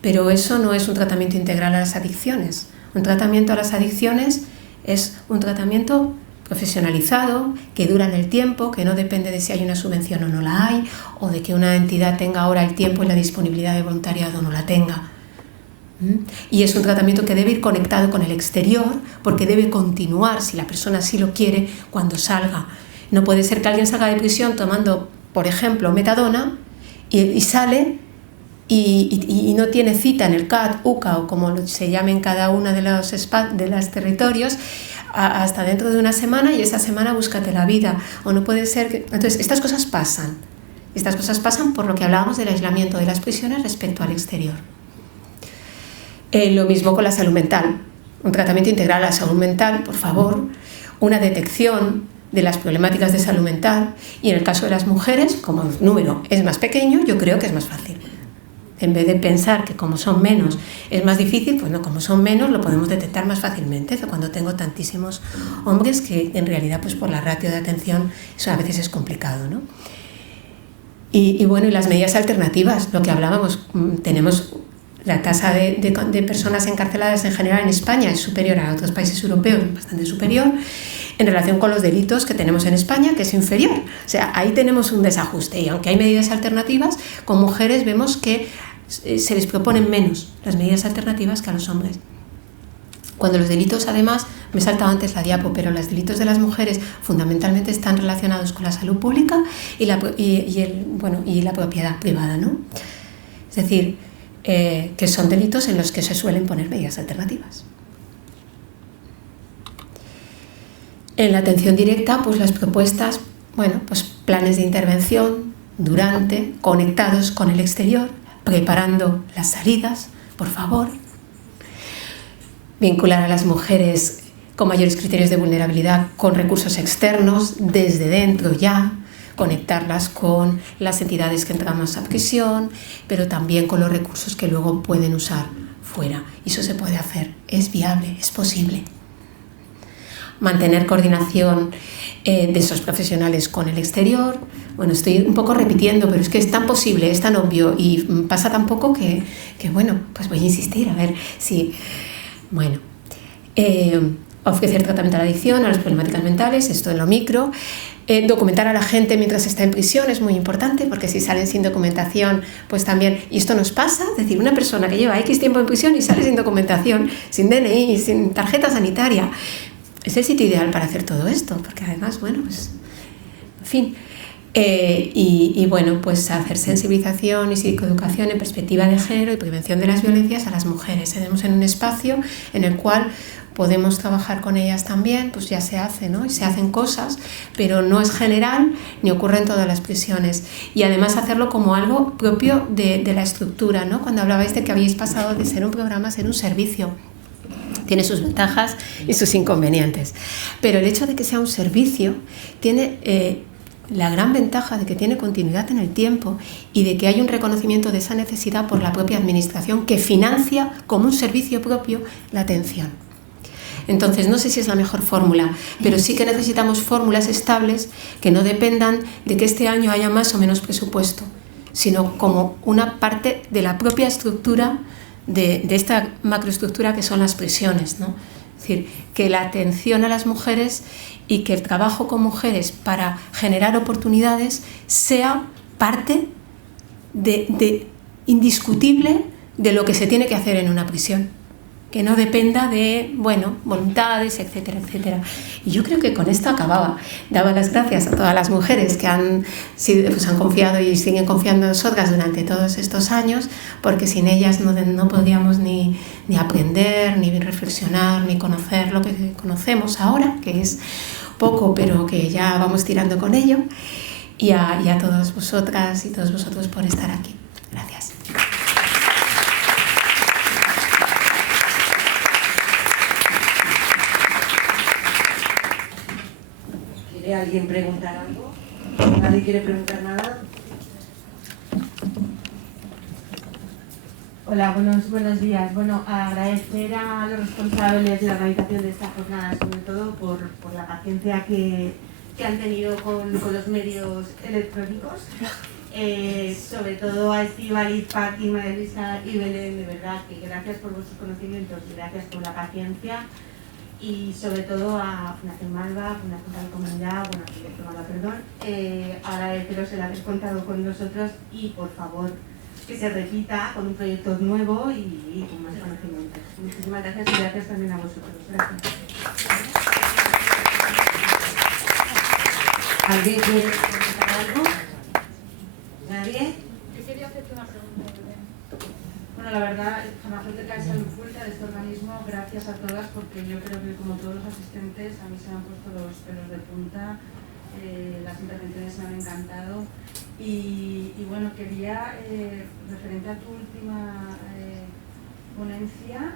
pero eso no es un tratamiento integral a las adicciones. Un tratamiento a las adicciones es un tratamiento profesionalizado, que dura en el tiempo, que no depende de si hay una subvención o no la hay, o de que una entidad tenga ahora el tiempo y la disponibilidad de voluntariado o no la tenga. Y es un tratamiento que debe ir conectado con el exterior, porque debe continuar, si la persona así lo quiere, cuando salga. No puede ser que alguien salga de prisión tomando, por ejemplo, metadona y sale y no tiene cita en el CAT, UCA o como se llame en cada uno de los territorios, hasta dentro de una semana, y esa semana búscate la vida. O no puede ser que... Entonces, estas cosas pasan. Estas cosas pasan por lo que hablábamos del aislamiento de las prisiones respecto al exterior. Lo mismo con la salud mental. Un tratamiento integral a la salud mental, por favor. Una detección de las problemáticas de salud mental. Y en el caso de las mujeres, como el número es más pequeño, yo creo que es más fácil. En vez de pensar que como son menos es más difícil, pues no, como son menos lo podemos detectar más fácilmente que cuando tengo tantísimos hombres, que en realidad pues por la ratio de atención eso a veces es complicado, ¿no? Y bueno, y las medidas alternativas, lo que hablábamos, tenemos la tasa de personas encarceladas en general en España es superior a otros países europeos, bastante superior, en relación con los delitos que tenemos en España, que es inferior. O sea, ahí tenemos un desajuste, y aunque hay medidas alternativas, con mujeres vemos que se les proponen menos las medidas alternativas que a los hombres. Cuando los delitos, además, me he saltado antes la diapo, pero los delitos de las mujeres fundamentalmente están relacionados con la salud pública y la propiedad privada, ¿no? Es decir, que son delitos en los que se suelen poner medidas alternativas. En la atención directa, pues las propuestas, bueno, pues planes de intervención durante, conectados con el exterior, preparando las salidas, por favor. Vincular a las mujeres con mayores criterios de vulnerabilidad con recursos externos, desde dentro ya, conectarlas con las entidades que entramos a prisión, pero también con los recursos que luego pueden usar fuera. Y eso se puede hacer, es viable, es posible. Mantener coordinación de esos profesionales con el exterior. Bueno, estoy un poco repitiendo, pero es que es tan posible, es tan obvio y pasa tan poco que bueno, pues voy a insistir, a ver si... Bueno, ofrecer tratamiento a la adicción, a las problemáticas mentales, esto en lo micro. Documentar a la gente mientras está en prisión es muy importante, porque si salen sin documentación, pues también, y esto nos pasa, es decir, una persona que lleva X tiempo en prisión y sale sin documentación, sin DNI, sin tarjeta sanitaria, es el sitio ideal para hacer todo esto, porque además, bueno, pues, en fin, y bueno, pues hacer sensibilización y psicoeducación en perspectiva de género y prevención de las violencias a las mujeres. Tenemos en un espacio en el cual podemos trabajar con ellas también, pues ya se hace, ¿no? Y se hacen cosas, pero no es general ni ocurre en todas las prisiones. Y además hacerlo como algo propio de la estructura, ¿no? Cuando hablabais de que habíais pasado de ser un programa a ser un servicio. Tiene sus ventajas y sus inconvenientes. Pero el hecho de que sea un servicio tiene la gran ventaja de que tiene continuidad en el tiempo y de que hay un reconocimiento de esa necesidad por la propia administración, que financia como un servicio propio la atención. Entonces, no sé si es la mejor fórmula, pero sí que necesitamos fórmulas estables que no dependan de que este año haya más o menos presupuesto, sino como una parte de la propia estructura de esta macroestructura que son las prisiones, ¿no? Es decir, que la atención a las mujeres y que el trabajo con mujeres para generar oportunidades sea parte indiscutible de lo que se tiene que hacer en una prisión, que no dependa de, bueno, voluntades, etcétera, etcétera. Y yo creo que con esto acababa. Daba las gracias a todas las mujeres que han confiado y siguen confiando en nosotras durante todos estos años, porque sin ellas no podríamos ni aprender, ni reflexionar, ni conocer lo que conocemos ahora, que es poco, pero que ya vamos tirando con ello. Y a todas vosotras y todos vosotros por estar aquí. Gracias. ¿Quiere alguien preguntar algo? ¿Nadie quiere preguntar nada? Hola, buenos días. Bueno, agradecer a los responsables de la organización de esta jornada, sobre todo por la paciencia que han tenido con los medios electrónicos. Sobre todo a Estíbaliz, Paqui, María Luisa y Belén, de verdad, que gracias por vuestros conocimientos y gracias por la paciencia. Y sobre todo a Fundación Malva, Fundación de la Comunidad, bueno, Proyecto Malva, perdón, agradeceros el haber contado con nosotros y, por favor, que se repita con un proyecto nuevo y con más conocimientos. Muchísimas gracias y gracias también a vosotros. Gracias. ¿Alguien quiere comentar algo? ¿Nadie? Yo quería hacerte una pregunta, Belén. Bueno, la verdad, farmacéutica de salud pública de este organismo, gracias a todas, porque yo creo que como todos los asistentes, a mí se me han puesto los pelos de punta, las intervenciones me han encantado y bueno, quería, referente a tu última ponencia,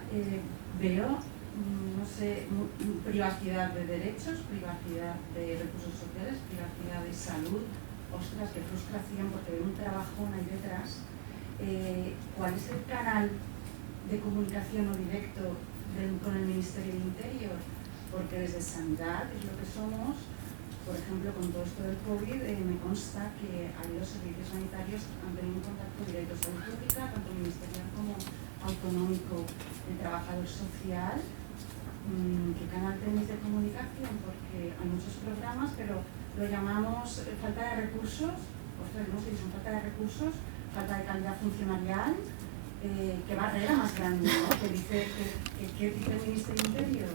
veo, no sé, privacidad de derechos, privacidad de recursos sociales, privacidad de salud. Ostras, qué frustración, porque veo un trabajón ahí detrás. ¿Cuál es el canal de comunicación o directo con el Ministerio del Interior? Porque desde Sanidad es lo que somos. Por ejemplo, con todo esto del COVID, me consta que ha habido servicios sanitarios que han tenido un contacto directo con salud pública, tanto ministerial como autonómico, el trabajador social. ¿Qué canal tenéis de comunicación? Porque hay muchos programas, pero lo llamamos falta de recursos. Ostras, no sé si son falta de recursos, falta de calidad funcionarial. ¿Qué barrera más grande, ¿no? ¿Qué dice el Ministerio del Interior?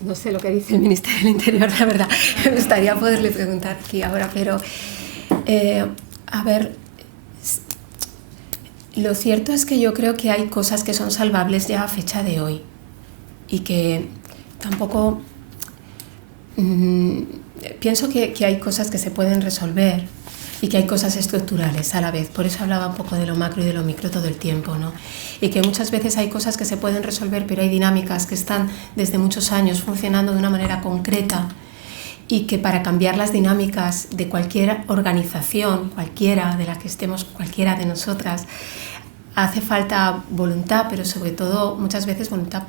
No sé lo que dice el Ministerio del Interior, la verdad. Me gustaría poderle preguntar aquí ahora, pero a ver, lo cierto es que yo creo que hay cosas que son salvables ya a fecha de hoy y que tampoco pienso que hay cosas que se pueden resolver y que hay cosas estructurales a la vez. Por eso hablaba un poco de lo macro y de lo micro todo el tiempo, ¿no? Y que muchas veces hay cosas que se pueden resolver, pero hay dinámicas que están desde muchos años funcionando de una manera concreta y que para cambiar las dinámicas de cualquier organización, cualquiera de la que estemos, cualquiera de nosotras, hace falta voluntad, pero sobre todo muchas veces voluntad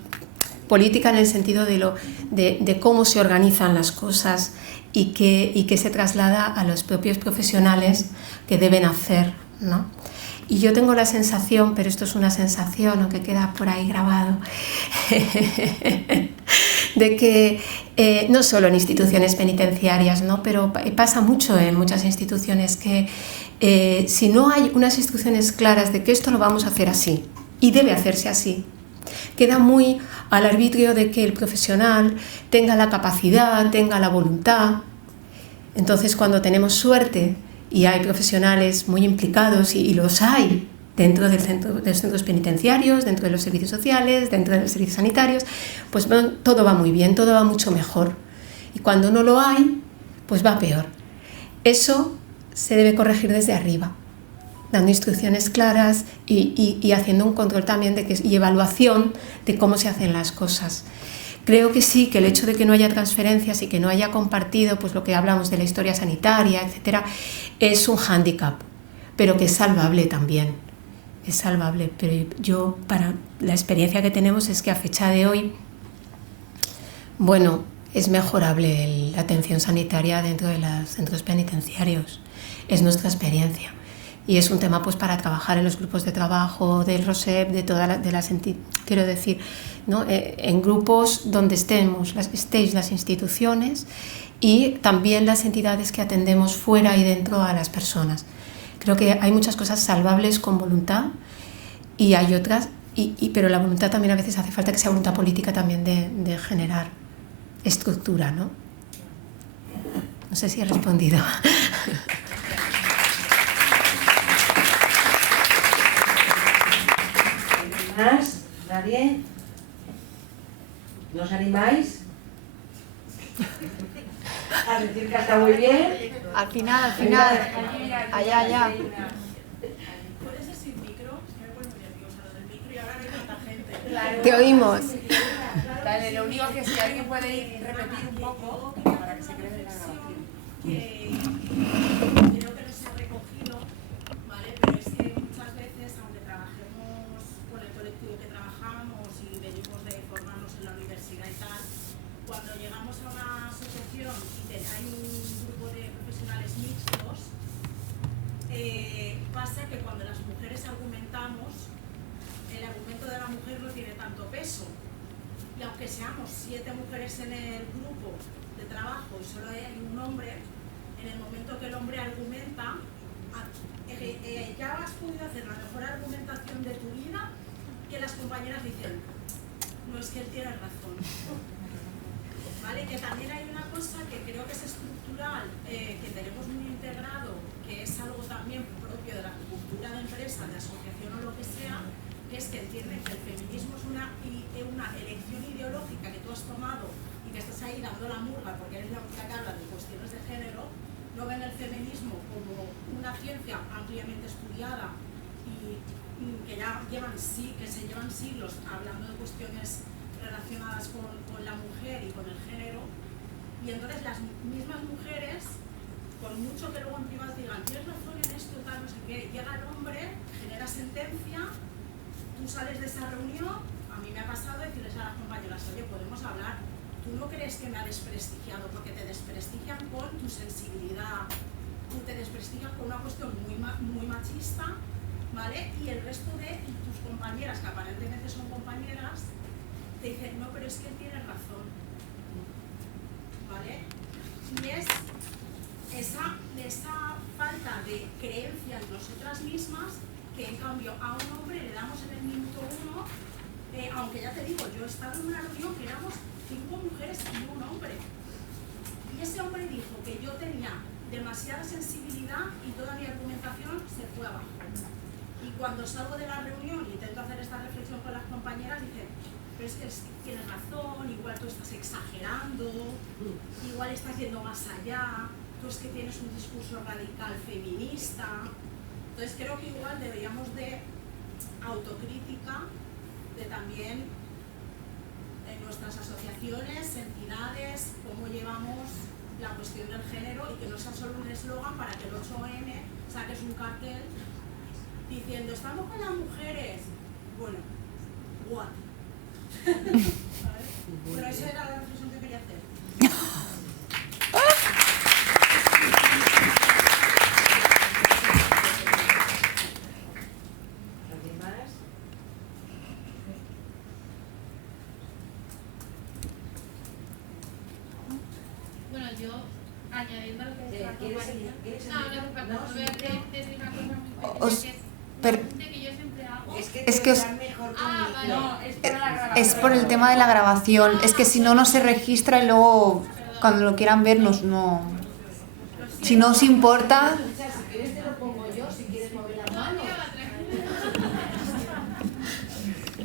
política en el sentido de cómo se organizan las cosas y que se traslada a los propios profesionales que deben hacer, ¿no? Y yo tengo la sensación, pero esto es una sensación, aunque queda por ahí grabado, de que no solo en instituciones penitenciarias, ¿no? Pero pasa mucho en muchas instituciones que si no hay unas instrucciones claras de que esto lo vamos a hacer así y debe hacerse así, queda muy al arbitrio de que el profesional tenga la capacidad, tenga la voluntad. Entonces, cuando tenemos suerte y hay profesionales muy implicados, y los hay dentro de los centros penitenciarios, dentro de los servicios sociales, dentro de los servicios sanitarios, pues bueno, todo va muy bien, todo va mucho mejor. Y cuando no lo hay, pues va peor. Eso se debe corregir desde arriba, dando instrucciones claras y haciendo un control también y evaluación de cómo se hacen las cosas. Creo que sí, que el hecho de que no haya transferencias y que no haya compartido pues lo que hablamos de la historia sanitaria, etcétera, es un hándicap, pero que es salvable también. Es salvable, pero yo, para la experiencia que tenemos, es que a fecha de hoy, bueno, es mejorable la atención sanitaria dentro de los centros penitenciarios. Es nuestra experiencia. Y es un tema pues para trabajar en los grupos de trabajo del ROSEP, de todas quiero decir, ¿no? En grupos donde estéis las instituciones y también las entidades que atendemos fuera y dentro a las personas. Creo que hay muchas cosas salvables con voluntad y hay otras, pero la voluntad también a veces hace falta que sea voluntad política también de generar estructura, ¿no? No sé si he respondido. ¿Más? ¿Nadie? ¿No os animáis a decir que está muy bien? Al final, allá. ¿Puede ser sin micro? Es que me pone muy nerviosa lo del micro y ahora no hay tanta gente. Claro. Te oímos. Dale, lo único que si alguien puede ir repetir un poco para que se quede la grabación. Que creo que no se ha recogido, ¿vale? Pero es que muchas veces pasa que cuando las mujeres argumentamos, el argumento de la mujer no tiene tanto peso. Y aunque seamos 7 mujeres en el grupo de trabajo y solo hay un hombre, en el momento que el hombre argumenta, ya has podido hacer la mejor argumentación de tu vida, que las compañeras dicen, no, es que él tiene razón. ¿Vale? Que también hay una cosa que creo que es estructural, que tenemos muy integrado, que es algo también propio de la cultura de empresa, de asociación o lo que sea, que es que entienden que el feminismo es una elección ideológica que tú has tomado y que estás ahí dando la murga porque eres la única que habla de cuestiones de género. No ven el feminismo como una ciencia ampliamente estudiada y que ya que se llevan siglos hablando de cuestiones relacionadas con la mujer y con el género, y entonces las mismas mujeres, por mucho que luego en privado digan tienes razón en esto, tal, no sé qué, llega el hombre, genera sentencia, tú sales de esa reunión, a mí me ha pasado decirles a las compañeras, oye, podemos hablar, tú no crees que me ha desprestigiado, porque te desprestigian con tu sensibilidad, tú te desprestigian con una cuestión muy machista, ¿vale? Y el resto de tus compañeras, que aparentemente son compañeras, te dicen, no, pero es que él tiene razón, ¿vale? Y es esa falta de creencia en nosotras mismas que en cambio a un hombre le damos en el minuto 1, aunque ya te digo, yo he estado en una reunión que éramos 5 mujeres y un hombre, y ese hombre dijo que yo tenía demasiada sensibilidad y toda mi argumentación se fue abajo. Y cuando salgo de la reunión y intento hacer esta reflexión con las compañeras, dicen, pero es que tienes razón, igual tú estás exagerando, igual estás yendo más allá, tú es que tienes un discurso radical feminista. Entonces creo que igual deberíamos de autocrítica, de también en nuestras asociaciones, entidades, cómo llevamos la cuestión del género y que no sea solo un eslogan para que el 8M saques un cartel diciendo estamos con las mujeres. Bueno, what? ¿Vale? Pero esa era la reflexión que quería hacer. ¿Los demás? Bueno, yo añadiendo lo que decía ¿Quieres María. seguir? No, voy a decir una cosa muy pequeña, Os- que es per- un apunte que yo siempre hago. Es que os- mejor Ah, con vale. micro. No, es para la grabación. Es por el tema de la grabación, es que si no, no se registra y luego cuando lo quieran ver no... Si no os importa... Escucha, si quieres te lo pongo yo, si quieres mover la mano.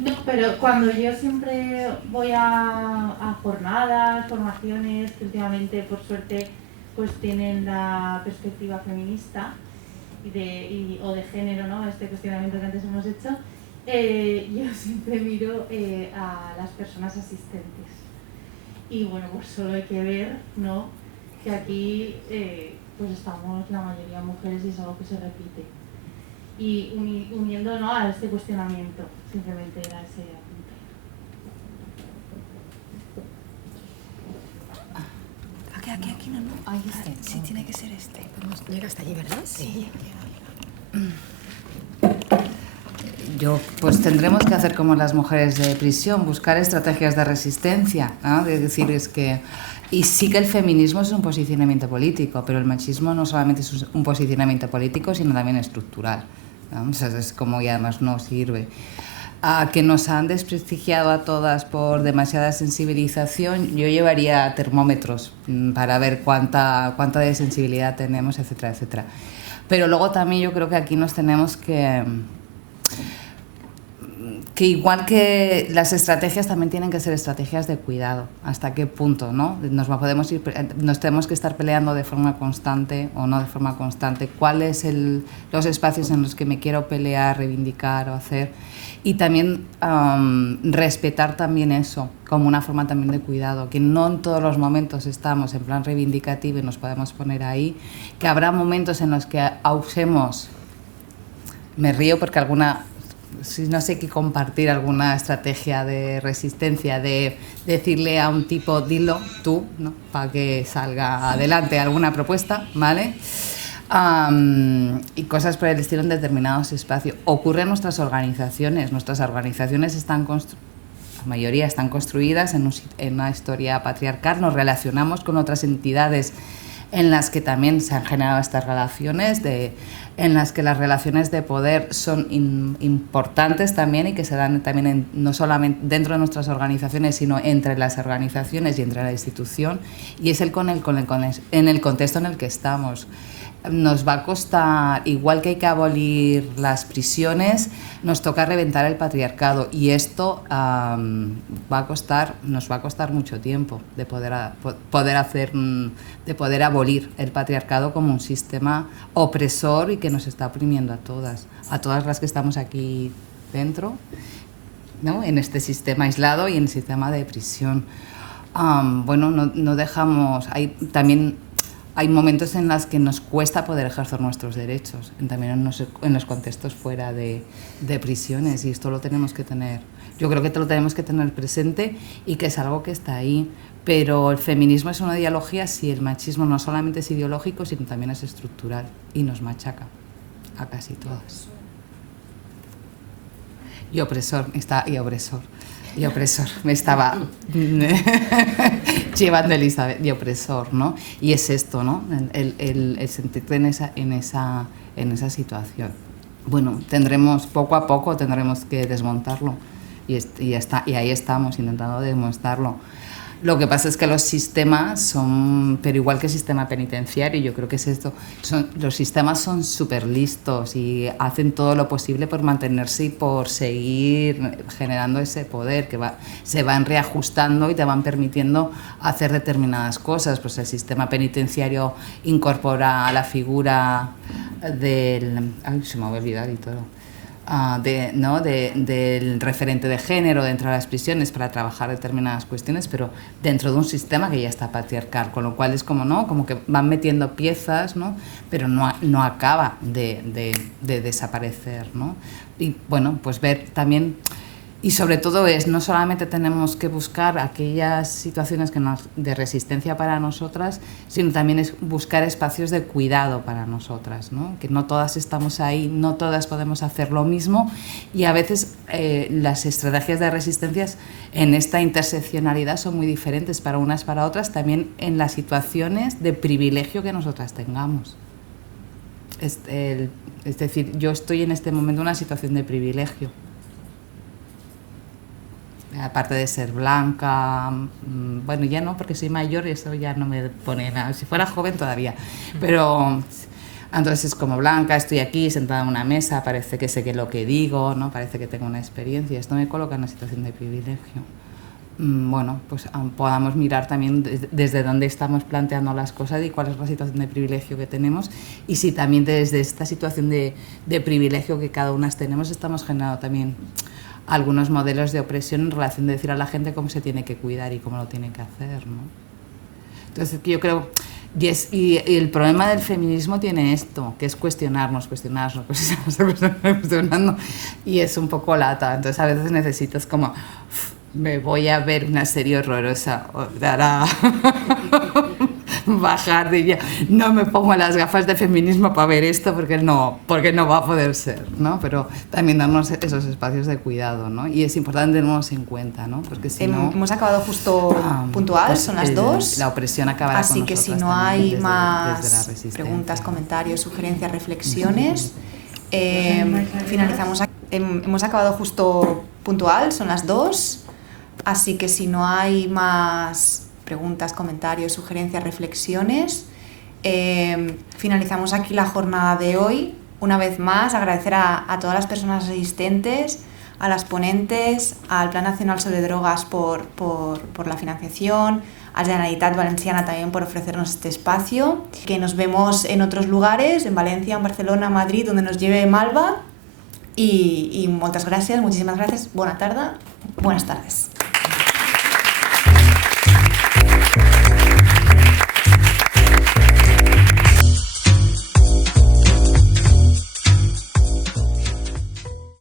No, pero cuando yo siempre voy a jornadas, formaciones, que últimamente por suerte pues tienen la perspectiva feminista o de género, ¿no? Este cuestionamiento que antes hemos hecho, yo siempre miro a las personas asistentes. Y bueno, pues solo hay que ver, ¿no? Que aquí pues estamos la mayoría mujeres y es algo que se repite. Y uniendo, ¿no?, a este cuestionamiento, simplemente era ese apunte. Aquí no. Ahí está. Sí, tiene que ser este. Llega hasta allí, ¿verdad? Sí. Yo, pues tendremos que hacer como las mujeres de prisión, buscar estrategias de resistencia, ¿no? De decir, es que... Y sí que el feminismo es un posicionamiento político, pero el machismo no solamente es un posicionamiento político, sino también estructural, ¿no? O sea, es como y además no sirve. Que nos han desprestigiado a todas por demasiada sensibilización, yo llevaría termómetros para ver cuánta de sensibilidad tenemos, etcétera, etcétera. Pero luego también yo creo que aquí nos tenemos que igual que las estrategias también tienen que ser estrategias de cuidado. ¿Hasta qué punto, no? Nos tenemos que estar peleando de forma constante o no de forma constante. ¿Cuáles los espacios en los que me quiero pelear, reivindicar o hacer? Y también respetar también eso como una forma también de cuidado, que no en todos los momentos estamos en plan reivindicativo y nos podemos poner ahí, que habrá momentos en los que usemos, me río porque no sé qué compartir alguna estrategia de resistencia, de decirle a un tipo, dilo tú, ¿no?, para que salga adelante alguna propuesta, ¿vale? y cosas por el estilo en determinados espacios. Ocurre en nuestras organizaciones. Nuestras organizaciones la mayoría están construidas en una historia patriarcal. Nos relacionamos con otras entidades en las que también se han generado estas relaciones, en las que las relaciones de poder son importantes también y que se dan también no solamente dentro de nuestras organizaciones, sino entre las organizaciones y entre la institución, y es en el contexto en el que estamos. Nos va a costar, igual que hay que abolir las prisiones, nos toca reventar el patriarcado, y esto nos va a costar mucho tiempo de poder abolir el patriarcado como un sistema opresor y que nos está oprimiendo a todas las que estamos aquí dentro, ¿no? En este sistema aislado y en el sistema de prisión. Bueno, no dejamos, hay momentos en los que nos cuesta poder ejercer nuestros derechos, también en los contextos fuera de prisiones, y esto lo tenemos que tener. Yo creo que lo tenemos que tener presente y que es algo que está ahí. Pero el feminismo es una ideología, sí, el machismo no solamente es ideológico, sino también es estructural y nos machaca a casi todas. Y opresor, me estaba llevando Elizabeth, y opresor, ¿no? Y es esto, ¿no? El sentirte en esa situación. Bueno, poco a poco tendremos que desmontarlo, y ahí estamos intentando desmontarlo. Lo que pasa es que los sistemas pero igual que el sistema penitenciario, yo creo que es esto, los sistemas son súper listos y hacen todo lo posible por mantenerse y por seguir generando ese poder que se van reajustando y te van permitiendo hacer determinadas cosas. Pues el sistema penitenciario incorpora a la figura se me ha olvidado y todo. Del referente de género dentro de las prisiones para trabajar determinadas cuestiones, pero dentro de un sistema que ya está patriarcal, con lo cual es como que van metiendo piezas, ¿no? Pero no acaba de desaparecer, ¿no? Y bueno, pues ver también, y sobre todo no solamente tenemos que buscar aquellas situaciones de resistencia para nosotras, sino también es buscar espacios de cuidado para nosotras, ¿no? Que no todas estamos ahí, no todas podemos hacer lo mismo, y a veces las estrategias de resistencia en esta interseccionalidad son muy diferentes para unas para otras, también en las situaciones de privilegio que nosotras tengamos. Es decir, yo estoy en este momento en una situación de privilegio. Aparte de ser blanca, bueno, ya no, porque soy mayor y eso ya no me pone nada. Si fuera joven todavía, pero entonces es como blanca, estoy aquí sentada en una mesa, parece que sé que lo que digo, ¿no? Parece que tengo una experiencia. Esto me coloca en una situación de privilegio. Bueno, pues podamos mirar también desde dónde estamos planteando las cosas y cuál es la situación de privilegio que tenemos, y si también desde esta situación de privilegio que cada una tenemos estamos generando también algunos modelos de opresión en relación de decir a la gente cómo se tiene que cuidar y cómo lo tiene que hacer, ¿no? Entonces yo creo, y el problema del feminismo tiene esto, que es cuestionarnos, y es un poco lata. Entonces a veces necesitas como, me voy a ver una serie horrorosa, bajar de ella, no me pongo las gafas de feminismo para ver esto porque no va a poder ser, ¿no? Pero también darnos esos espacios de cuidado, ¿no? Y es importante tenernos en cuenta, ¿no? Porque si no, hemos acabado justo puntual, pues son las 2. La opresión acabará así con que nosotras si no hay desde más la preguntas, comentarios, sugerencias, reflexiones, finalizamos aquí. Hemos acabado justo puntual, son las 2. Así que si no hay más preguntas, comentarios, sugerencias, reflexiones, finalizamos aquí la jornada de hoy. Una vez más, agradecer a todas las personas asistentes, a las ponentes, al Plan Nacional sobre Drogas por la financiación, a la Generalitat Valenciana también por ofrecernos este espacio. Que nos vemos en otros lugares, en Valencia, en Barcelona, Madrid, donde nos lleve Malva. Y muchísimas gracias. Buenas tardes.